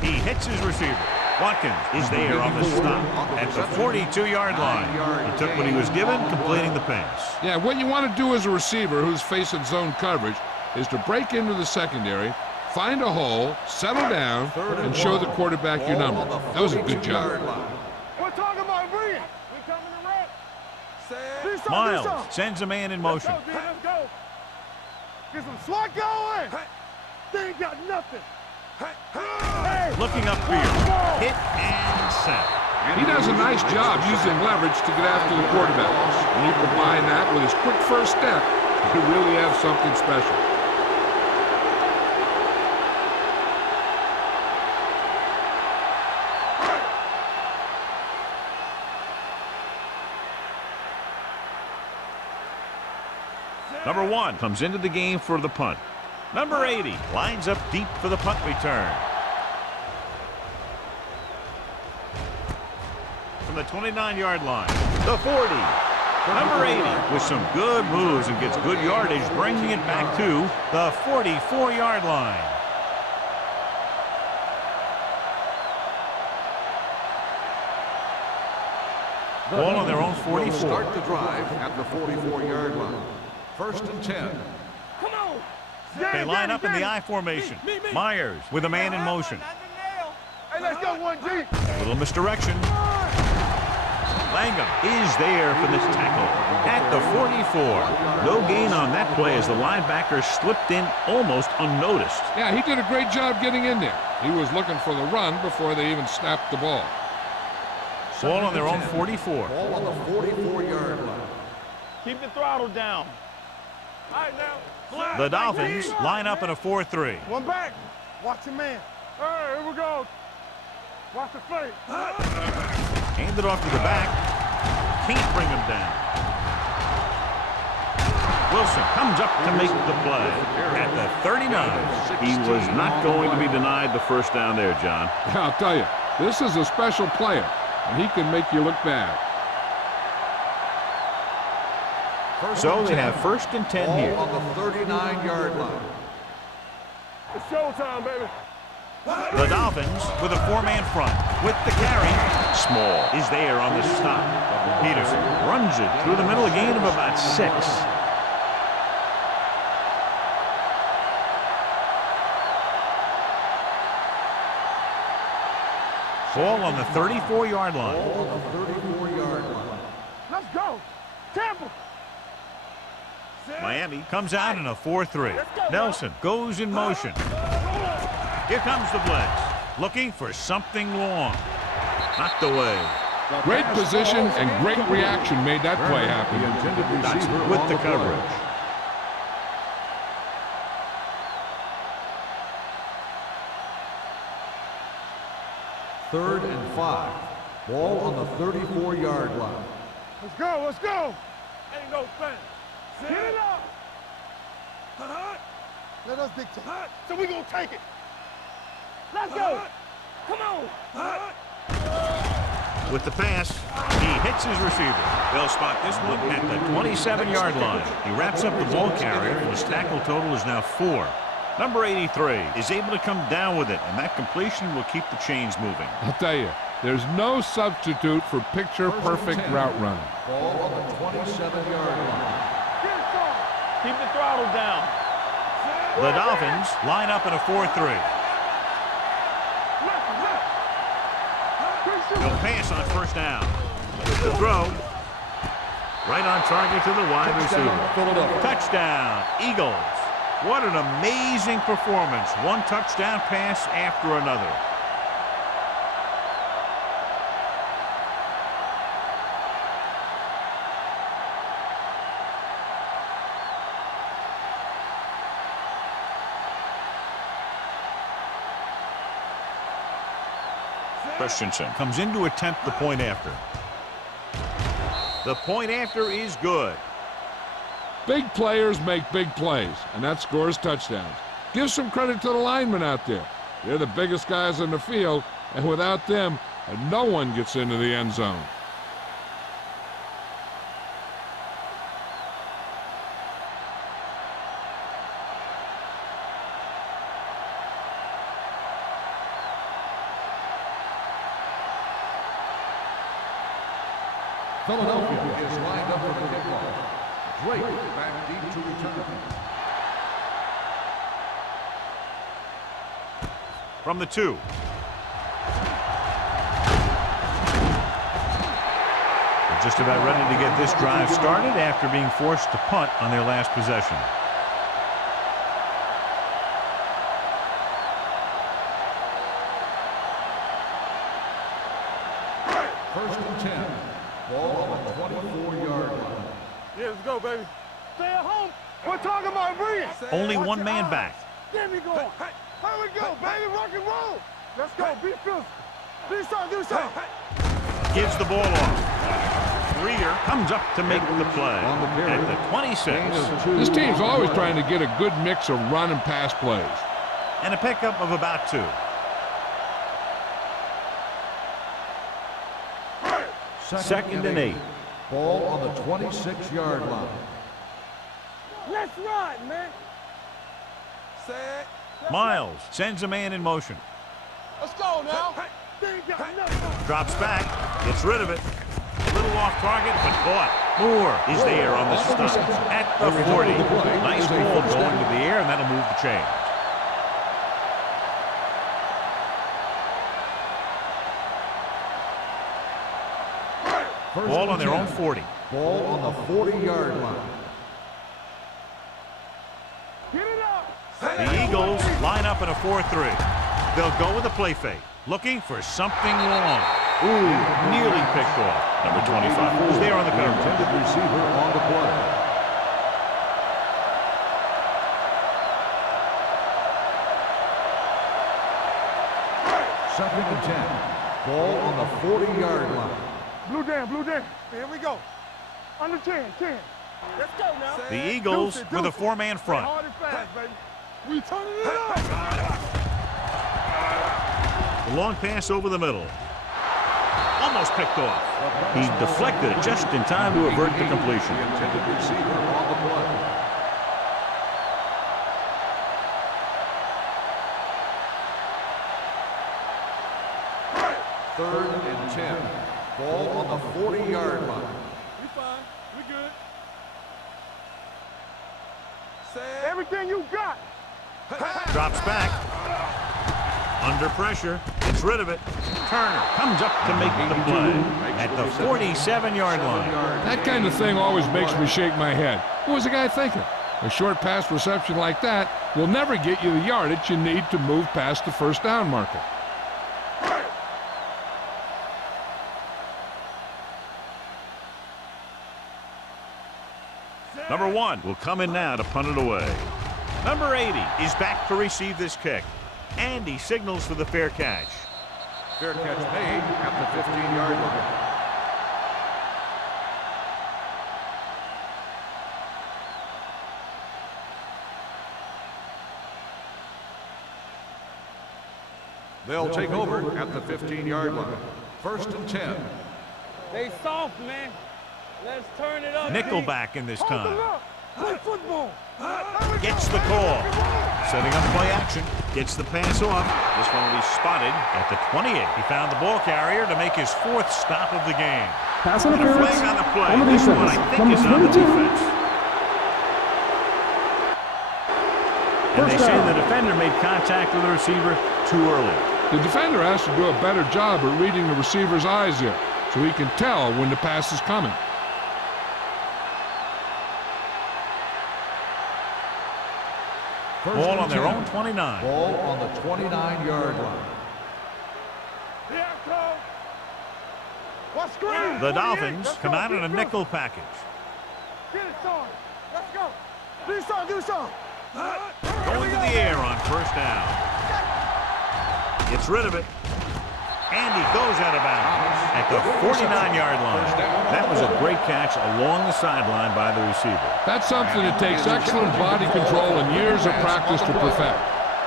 He hits his receiver. Watkins is there on the stop at the 42-yard line. He took what he was given, completing the pass. Yeah, what you want to do as a receiver who's facing zone coverage is to break into the secondary, find a hole, settle down, and show the quarterback your number. That was a good job. We're talking about Brian. We coming to rep. Miles sends a man in motion. Let's go. Get some SWAT going. They ain't got nothing. Looking upfield. Hit and set. He does a nice job using leverage to get after the quarterback. When you combine that with his quick first step, you really have something special. Number 1 comes into the game for the punt. Number 80 lines up deep for the punt return. From the 29-yard line, the 40. Number 80 with some good moves and gets good yardage, bringing it back to the 44-yard line. Ball on their own 44. Start the drive at the 44-yard line. 1st and 10. Come on. They line up in the I formation. Myers with a man in motion. Hey, let's go 1G. A little misdirection. Langham is there for this tackle at the 44. No gain on that play as the linebacker slipped in almost unnoticed. Yeah, he did a great job getting in there. He was looking for the run before they even snapped the ball. Ball on their own 44. Ball on the 44-yard line. Keep the throttle down. All right, now. The Dolphins line up in a 4-3. One back. Watch your man. All right, here we go. Watch the face. Hand it off to the back. Can't bring him down. Wilson comes up to make the play at the 39. He was not going to be denied the first down there, John. Yeah, I'll tell you, this is a special player, and he can make you look bad. So they have 1st and 10 here. Ball on the 39-yard line. It's showtime, baby. The Dolphins with a 4-man front. With the carry, Small is there on the stop. Peterson runs it through the middle, a gain of about 6. Ball on the 34-yard line. Ball on the 34-yard line. Let's go. Temple. Miami comes out in a 4-3. Nelson goes in motion. Here comes the blitz. Looking for something long. Knocked away. Great position and great reaction made that play happen. That's with the coverage. Third and 5. Ball on the 34-yard line. Let's go. Let's go. Ain't no thing. Get it up. Let us dictate. So we gonna take it. Let's go. Come on. With the pass, he hits his receiver. They'll spot this one at the 27-yard line. He wraps up the ball carrier, and his tackle total is now 4. Number 83 is able to come down with it, and that completion will keep the chains moving. I'll tell you, there's no substitute for picture-perfect route running. Ball on the 27-yard line. Keep the throttle down. The Dolphins line up in a 4-3. They'll pass on first down. With the throw, right on target to the wide receiver. Touchdown, Eagles. What an amazing performance. One touchdown pass after another. Christensen comes in to attempt the point after. The point after is good. Big players make big plays, and that scores touchdowns. Give some credit to the linemen out there. They're the biggest guys on the field, and without them, no one gets into the end zone. Philadelphia is lined up for the kickoff. Drake back deep to return. From the 2. They're just about ready to get this drive started after being forced to punt on their last possession. First and 10. Ball on the 24-yard line. Yeah, let's go, baby. Stay at home. We're talking about brilliant. Only one man back. Get me going. Here we go, baby. Rock and roll. Let's go. Be physical. Do something. Do something. Gives the ball off. Greer comes up to make the play at the 26. This team's always trying to get a good mix of run and pass plays. And a pickup of about 2. Second and 8. Ball on the 26-yard line. Let's ride, man. Miles sends a man in motion. Let's go now. Drops back, gets rid of it. A little off target, but caught. Moore is there on the stop at the 40. Nice ball going to the air, and that'll move the chain. Ball on their own 40. Ball on the 40-yard line. Get it up. The Eagles line up in a 4-3. They'll go with a play fake, looking for something long. Ooh, nearly picked off. Number 25, who's there on the coverage. Intended receiver on the play. Second and 10. Ball on the 40-yard line. Blue down, blue down. Here we go. Under 10. Let's go now. The Eagles with a 4-man front. Hard and fast, baby. We turning it up. The long pass over the middle. Almost picked off. He deflected it just in time to avert the completion. The intended receiver on the play. Third and 10. Ball on the 40-yard line. We fine. We good. Everything you got. Drops back. Under pressure. Gets rid of it. Turner comes up to make the play at the 47-yard line. That kind of thing always makes me shake my head. What was the guy thinking? A short pass reception like that will never get you the yardage you need to move past the first down marker. Number 1 will come in now to punt it away. Number 80 is back to receive this kick. And he signals for the fair catch. Fair catch made at the 15-yard line. They'll take over at the 15-yard line. First and 10. They soft, man. Let's turn it up. Nickelback in this time. Play football. Gets the call. Setting up play action. Gets the pass off. This one will be spotted at the 28. He found the ball carrier to make his 4th stop of the game. Pass And a interference flag on the play. on the This one, defense. I think, Number is on the 22. defense. And they First say down. the defender made contact with the receiver too early. The defender has to do a better job at reading the receiver's eyes here, so he can tell when the pass is coming. Ball on their own 29. Ball on the 29-yard line. Here it comes. What screen? The Dolphins come out in a nickel package. Get it, son. Let's go. Do something, do something. Going to the air on first down. Gets rid of it. And he goes out of bounds at the 49-yard line. That was a great catch along the sideline by the receiver. That's something that takes excellent body control and years of practice to perfect.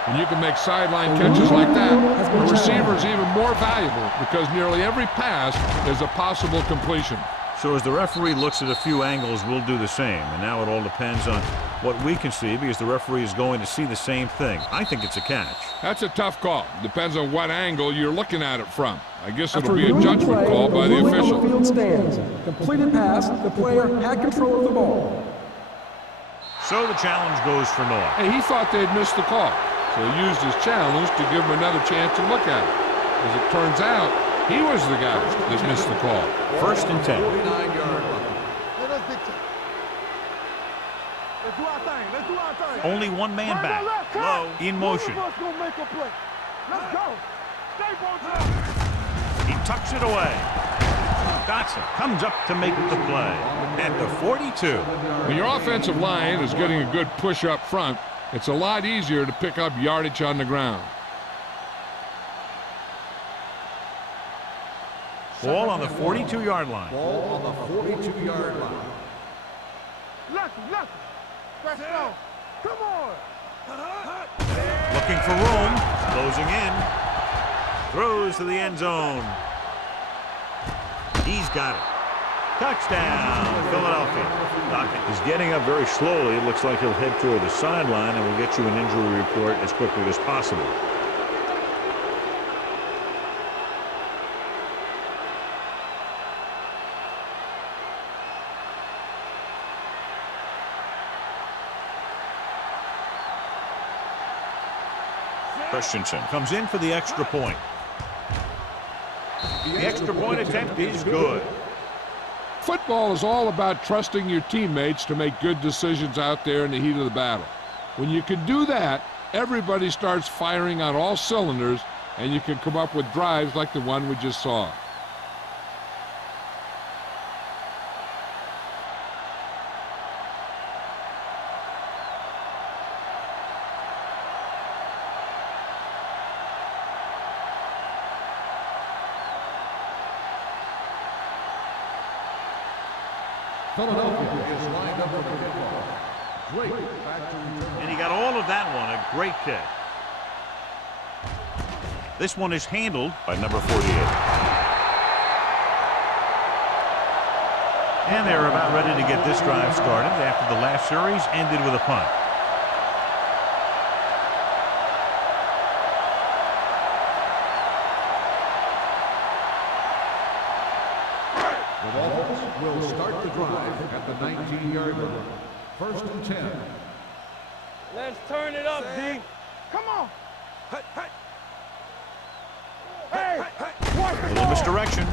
When you can make sideline catches like that, a receiver is even more valuable because nearly every pass is a possible completion. So as the referee looks at a few angles, we'll do the same. And now it all depends on what we can see because the referee is going to see the same thing. I think it's a catch. That's a tough call. Depends on what angle you're looking at it from. I guess it'll After be a reviewing the judgment play, call by the ruling on official. the field stands. Completed pass. The player had control of the ball. So the challenge goes for naught. Hey, he thought they'd missed the call, so he used his challenge to give him another chance to look at it. As it turns out, he was the guy that missed the call. First and 10. 49-yard line. Let us dictate. Let's do our thing. Let's do our thing. Only one man Right back. on left, cut. Low in motion. One of us gonna make a play. Let's go. Stay on top. He tucks it away. Dotson comes up to make the play at the 42. When your offensive line is getting a good push up front, it's a lot easier to pick up yardage on the ground. Ball on the 42-yard line. Ball on the 42-yard line. Lucky. Press it on. Come on. Looking for room. Closing in. Throws to the end zone. He's got it. Touchdown, Philadelphia. Dockett is getting up very slowly. It looks like he'll head toward the sideline, and we'll get you an injury report as quickly as possible. Christensen comes in for the extra point. The extra point attempt is good. Football is all about trusting your teammates to make good decisions out there in the heat of the battle. When you can do that, everybody starts firing on all cylinders, and you can come up with drives like the one we just saw. Philadelphia is lined up for the kickoff. Drake back to return. And he got all of that one. A great kick. This one is handled by number 48. And they're about ready to get this drive started after the last series ended with a punt. The Dolphins will start the drive at the 19-yard line. First and 10. Let's turn it up, D. Come on. Hey, watch the A little ball. misdirection.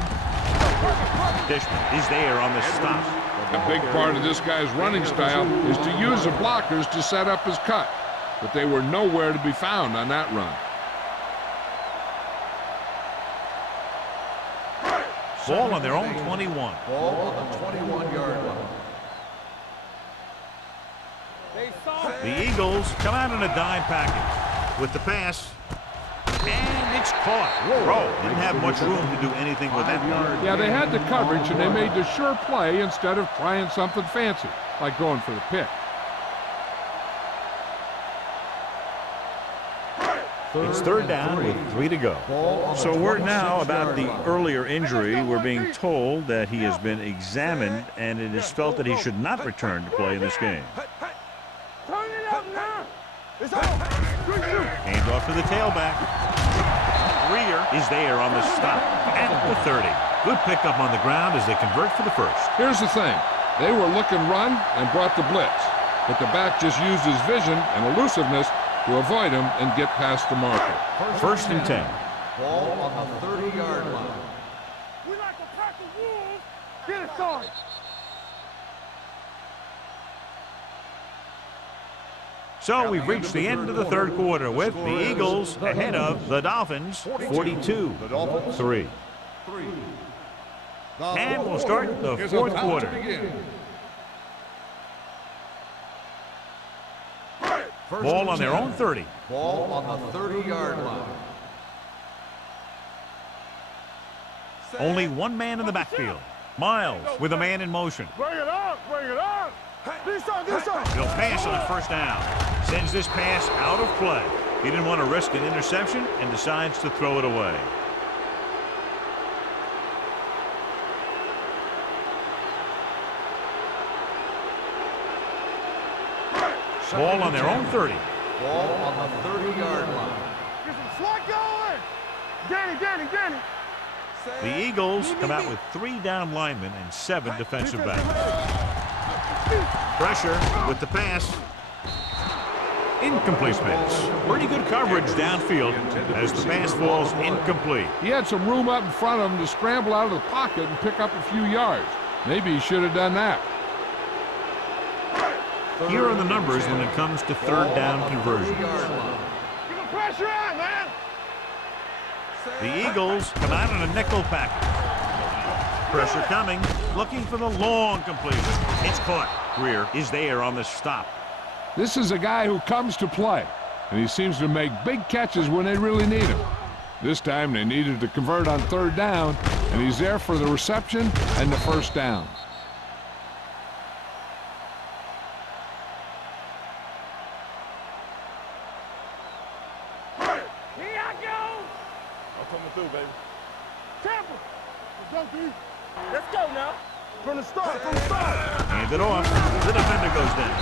Dishman is there on the stop. A big part of this guy's running style is to use the blockers to set up his cut, but they were nowhere to be found on that run. Ball on their own 21. Ball on the 21-yard line. They saw it. The Eagles come out in a dime package with the pass. And it's caught. Rowe didn't have much room to do anything with that. Yeah, they had the coverage, and they made the sure play instead of trying something fancy, like going for the pick. It's third down with 3 to go. So word now about the earlier injury. We're being told that he has been examined and it is felt that he should not return to play in this game. Turn it up now. It's on. Hands off to the tailback. Greer is there on the stop at the 30. Good pickup on the ground as they convert for the first. Here's the thing. They were looking run and brought the blitz, but the back just used his vision and elusiveness to avoid him and get past the marker. First and 10. Ball on the 30-yard line. We like a pack of wolves. Get it started. So we've reached the end of the third quarter with the Eagles ahead of the Dolphins 42-3. And we'll start the fourth quarter. Ball on their own 30. Ball on the 30-yard line. Only one man in the backfield. Miles with a man in motion. Bring it on. Bring it on. Do something. Do something. He'll pass on first down. Sends this pass out of play. He didn't want to risk an interception and decides to throw it away. Ball on their own 30. Ball on the 30-yard line. Get some slot going. Danny. The Eagles come out with 3 down linemen and 7 defensive backs. Pressure with the pass. Incomplete pass. Pretty good coverage downfield as the pass falls incomplete. He had some room up in front of him to scramble out of the pocket and pick up a few yards. Maybe he should have done that. Here are the numbers when it comes to third down conversions. Get the pressure on, man. The Eagles come out in a nickel package. Pressure coming, looking for the long completion. It's caught. Greer is there on the stop. This is a guy who comes to play, and he seems to make big catches when they really need him. This time they needed to convert on third down, and he's there for the reception and the first down. Here I go. I'm coming through, baby. Tampa. Let's go, dude. Let's go now. From the start. Hand it off. The defender goes down.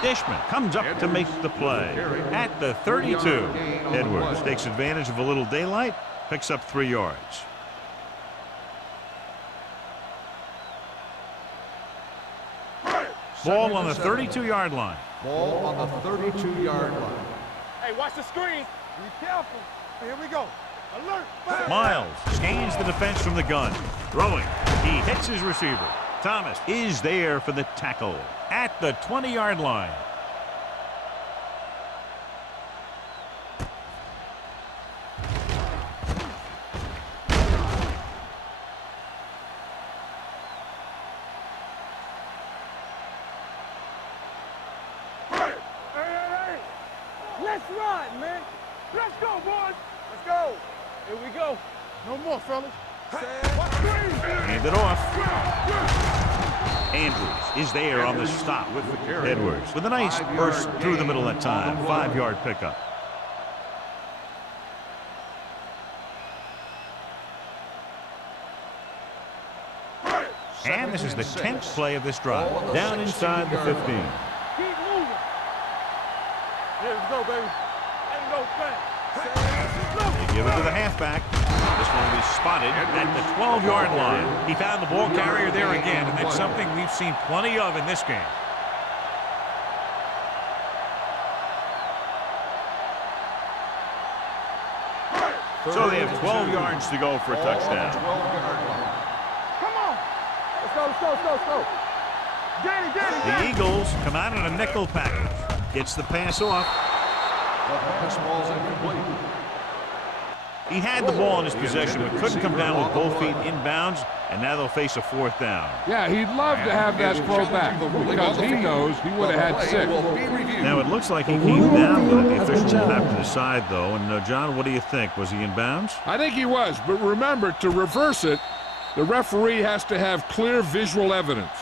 Dishman comes up to make the play at the 32. Edwards takes advantage of a little daylight, picks up 3 yards. Ball on the 32-yard line. Ball on the 32-yard line. Hey, watch the screen. Be careful. Here we go. Alert. Miles scans the defense from the gun. Throwing. He hits his receiver. Thomas is there for the tackle at the 20-yard line. Hey. Let's ride, man. Let's go, boys. Let's go. Here we go. No more, fellas. Hand it off. Andrews is there on the stop with Edwards with a nice burst through the middle that time. 5-yard pickup. And this is the 10th play of this drive. Down inside the 15. Keep moving. Here we go, baby. Ain't no thing. They give it to the halfback. This one will be spotted at the 12-yard line. He found the ball carrier there again, and that's something we've seen plenty of in this game. So they have 12 yards to go for a touchdown. Come on. Let's go. Danny. The Eagles come out in a nickel package. Gets the pass off. The pass ball's incomplete. He had the ball in his possession, but couldn't come down with both feet inbounds, and now they'll face a fourth down. Yeah, he'd love to have that throw back because he knows he would have had 6. Now it looks like he came down with it. The officials will have to decide, though. And John, what do you think? Was he in bounds? I think he was, but remember, to reverse it, the referee has to have clear visual evidence.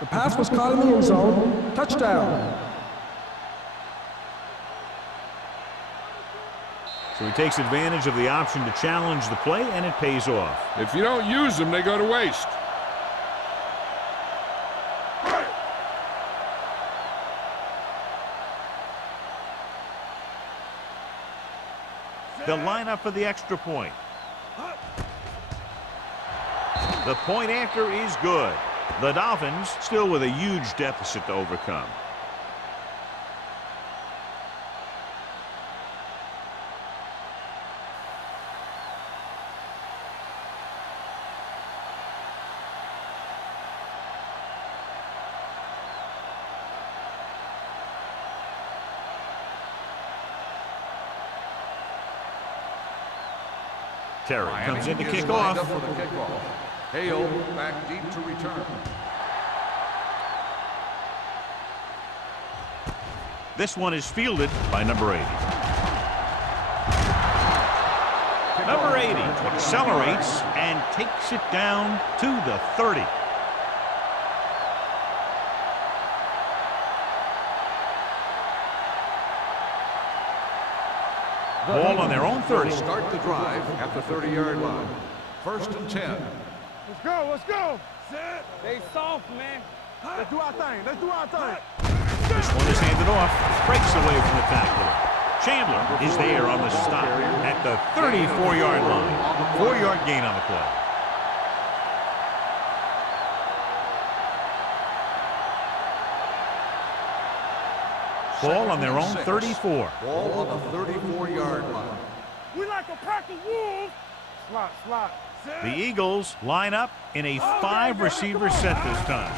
The pass was caught in the end zone. Touchdown. So he takes advantage of the option to challenge the play, and it pays off. If you don't use them, they go to waste. They'll line up for the extra point. The point after is good. The Dolphins still with a huge deficit to overcome. Terry comes in to kick off. For the kickoff. Hale back deep to return. This one is fielded by number 80. Number 80 accelerates and takes it down to the 30. Ball on their own 30. Start the drive at the 30-yard line. 1st and 10. Let's go, let's go. Stay soft, man. Let's do our thing, let's do our thing. This one is handed off. Breaks away from the tackler. Chandler is there on the stop at the 34-yard line. 4-yard gain on the play. Ball on their own 34. Ball on the 34-yard line. We like a pack of wolves. Slot. The Eagles line up in a 5-receiver set this time.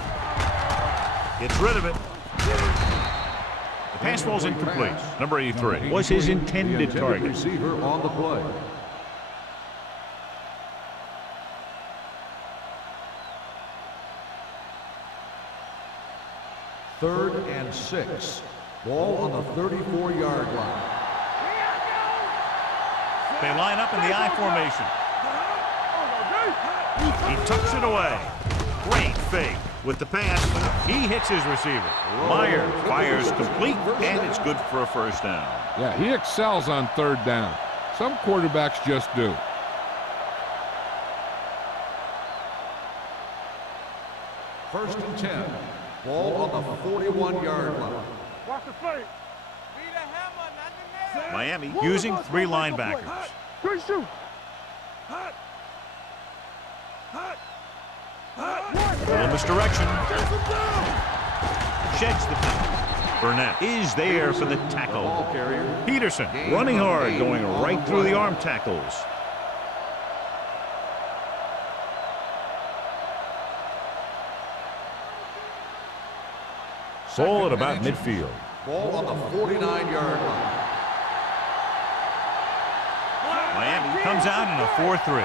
Gets rid of it. The pass ball's incomplete. Number 83 was his intended target. Receiver on the play. Third and 6. Ball on the 34-yard line. They line up in the I formation. He tucks it away. Great fake with the pass. He hits his receiver. Myers fires complete, and it's good for a 1st down. Yeah, he excels on 3rd down. Some quarterbacks just do. First and 10. Ball on the 41-yard line. Watch the fake. Miami using 3 linebackers. Good shoot. Little misdirection. Sheds the penalty. Burnett is there for the tackle. Peterson running hard, going right through the arm tackles. Ball at about midfield. Ball on the 49-yard line. Miami comes out in a 4-3.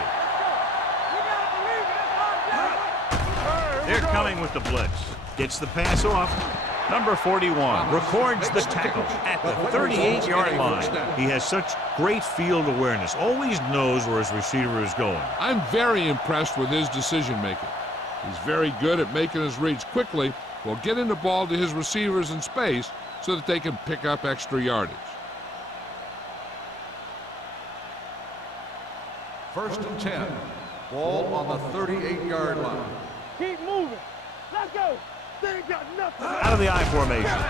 They're coming with the blitz. Gets the pass off. Number 41 records the tackle at the 38-yard line. He has such great field awareness. Always knows where his receiver is going. I'm very impressed with his decision-making. He's very good at making his reads quickly while getting the ball to his receivers in space so that they can pick up extra yardage. First and 10. Ball on the 38-yard line. Keep moving. Let's go. They ain't got nothing. Out of the I formation.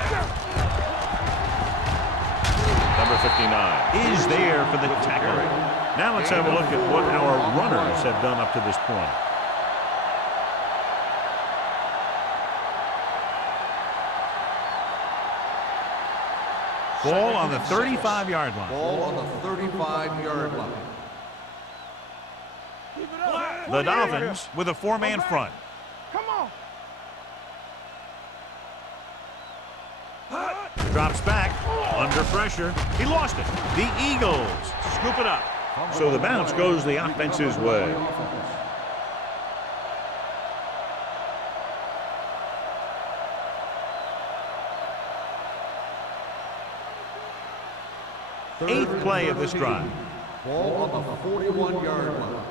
Number 59 is there for the tackle. Now let's have a look at what our runners have done up to this point. Ball on the 35-yard line. Ball on the 35-yard line. The Dolphins with a 4-man front. Come on. Drops back under pressure. He lost it. The Eagles scoop it up. So the bounce goes the offense's way. Eighth play of this drive. Ball on the 41-yard line.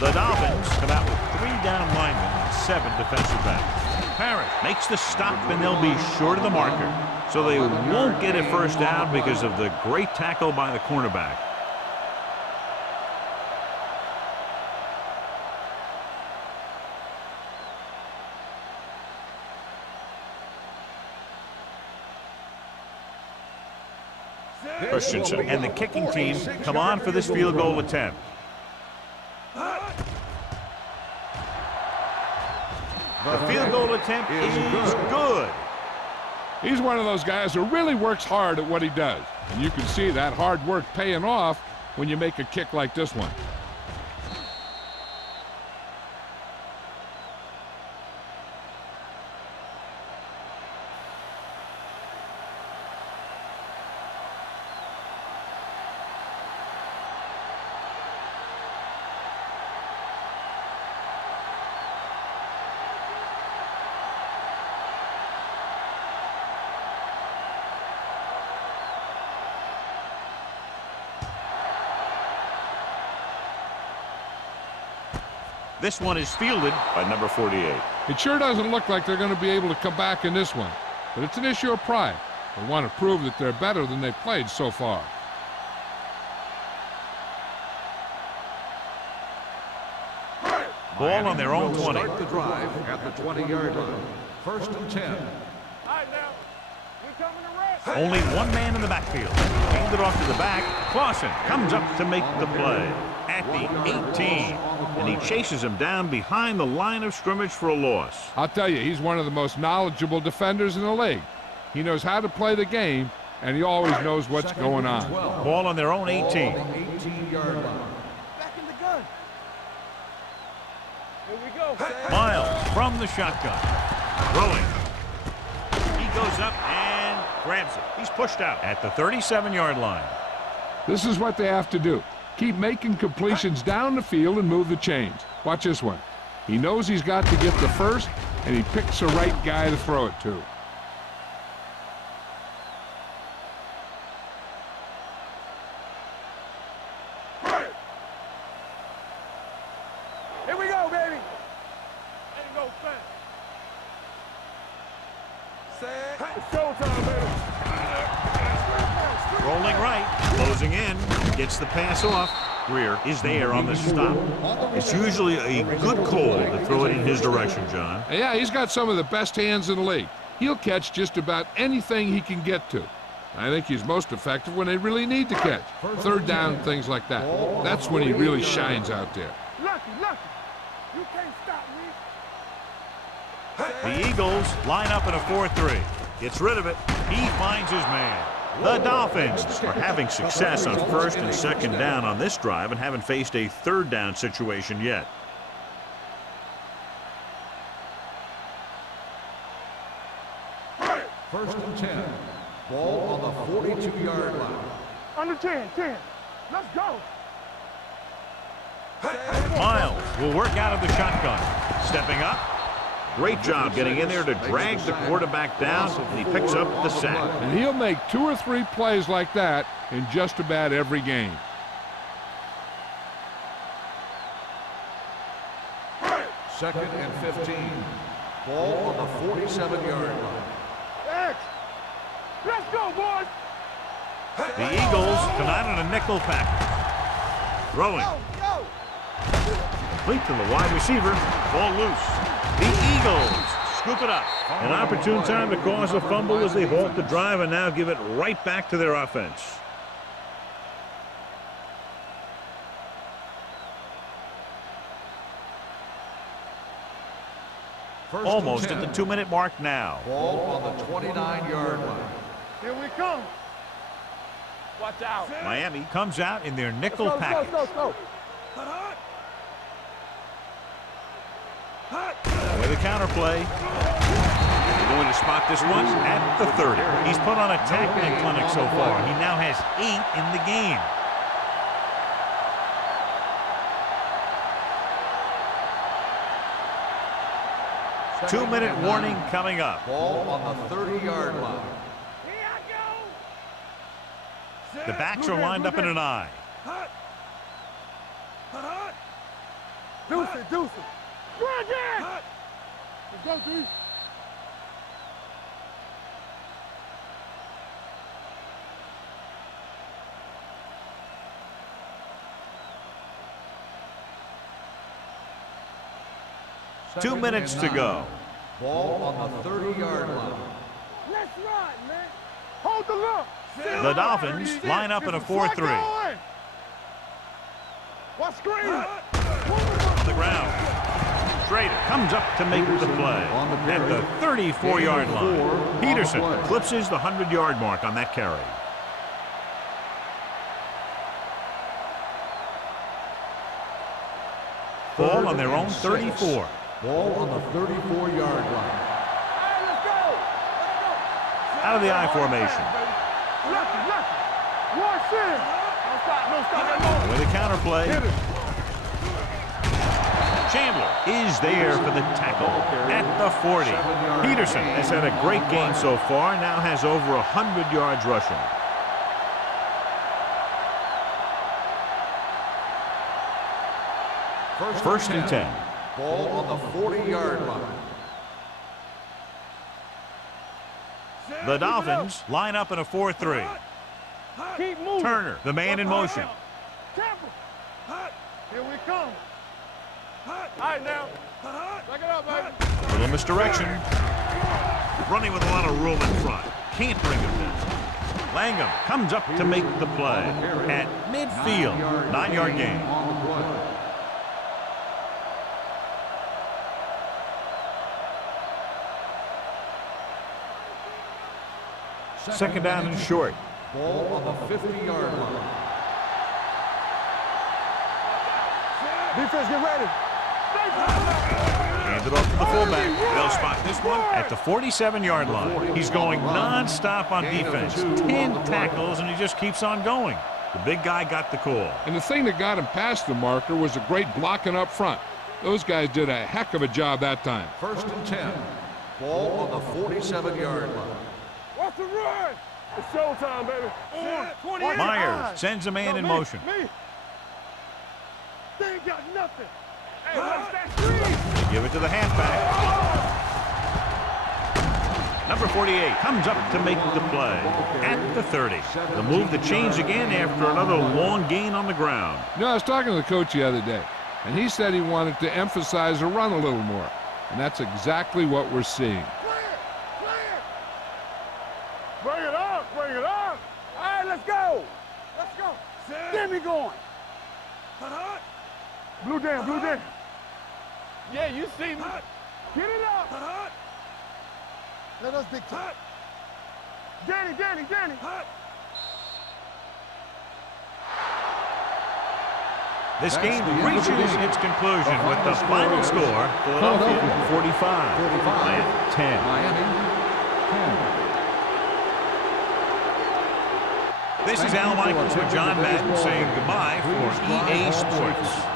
The Dolphins come out with 3 down linemen and 7 defensive backs. Parrish makes the stop, and they'll be short of the marker. So they won't get a first down because of the great tackle by the cornerback. Christensen and the kicking team come on for this field goal attempt. The field goal attempt is good. He's one of those guys who really works hard at what he does. And you can see that hard work paying off when you make a kick like this one. This one is fielded by number 48. It sure doesn't look like they're going to be able to come back in this one, but it's an issue of pride. They want to prove that they're better than they've played so far. Ball on their own 20. Start the drive at the 20-yard line. First and 10. All right, now. We coming to rest. Only one man in the backfield. Handed off to the back. Clausen comes up to make the play at the 18. And he chases him down behind the line of scrimmage for a loss. I'll tell you, he's one of the most knowledgeable defenders in the league. He knows how to play the game, and he always knows what's going on. Ball on their own 18. 18-yard line. Back in the gun. Here we go. Miles from the shotgun. Throwing. He goes up and grabs it. He's pushed out at the 37-yard line. This is what they have to do. Keep making completions down the field and move the chains. Watch this one. He knows he's got to get the first, and he picks the right guy to throw it to. Here we go, baby. Let it go fast. Set. It's showtime, baby. Rolling right, closing in, gets the pass off. Greer is there on the stop. It's usually a good call to throw it in his direction, John. Yeah, he's got some of the best hands in the league. He'll catch just about anything he can get to. I think he's most effective when they really need to catch. Third down, things like that. That's when he really shines out there. Lucky. You can't stop me. The Eagles line up in a 4-3. Gets rid of it. He finds his man. The Dolphins are having success on first and second down on this drive and haven't faced a third down situation yet. First and 10. Ball on the 42-yard line. Under 10. Let's go. Miles will work out of the shotgun. Stepping up. Great job getting in there to drag the quarterback down, and he picks up the sack. And he'll make 2 or 3 plays like that in just about every game. Second and 15. Ball on the 47-yard line. X. Let's go, boys. The Eagles come out in a nickel package. Throwing. Complete to the wide receiver. Ball loose. The Eagles scoop it up. An opportune time to cause a fumble as they halt the drive and now give it right back to their offense. Almost at the 2-minute mark now. Ball on the 29-yard line. Here we come. Watch out. Miami comes out in their nickel package. Go. With a counter play. They're going to spot this one at the 30. He's put on a tackling clinic so far. He now has 8 in the game. Two-minute warning coming up. Ball on the 30-yard line. Here I go. The backs are lined up in an I. Deuce it, deuce it. Go again. Let's go, Deuce. Two minutes to go. Ball on the 30-yard line. Let's run, man. Hold the look. The Dolphins line up in a 4-3. What screen? On the ground. Schrader comes up to make the play at the 34-yard line. Peterson eclipses the 100-yard mark on that carry. Ball on their own 34. Ball on the 34-yard line. Hey, let's go. Out of the I formation. Lucky. Watch it. No stop. With a counterplay. Chandler is there for the tackle at the 40. Peterson has had a great game so far, now has over 100 yards rushing. First and 10. Ball on the 40-yard line. The Dolphins line up in a 4-3. Keep moving. Turner, the man in motion. Careful. Here we come. All right, now. Back it up, baby. Little misdirection. Running with a lot of room in front. Can't bring him down. Langham comes up to make the play at midfield. 9-yard gain. Second down and short. Ball on the 50-yard line. Defense, get ready. Hands it off to the fullback. They'll spot this one at the 47-yard line. He's going non-stop on defense. 10 tackles, and he just keeps on going. The big guy got the call. And the thing that got him past the marker was a great blocking up front. Those guys did a heck of a job that time. First and 10. Ball on the 47-yard line. Watch the run. It's showtime, baby. Myers sends a man in motion. Me. They ain't got nothing. Hey, watch that screen. They give it to the halfback. Number 48 comes up to make the play at the 30. The move that changed again after another long gain on the ground. You know, I was talking to the coach the other day, and he said he wanted to emphasize the run a little more. And that's exactly what we're seeing. Bring it up. All right, let's go. Get me going. Blue down. Yeah, you see me. Get it up. Let us big time. Danny. This game reaches its conclusion with the final score, Philadelphia 45, Atlanta 10. Miami 10. This is Al Michaels with John Madden saying goodbye for EA Sports.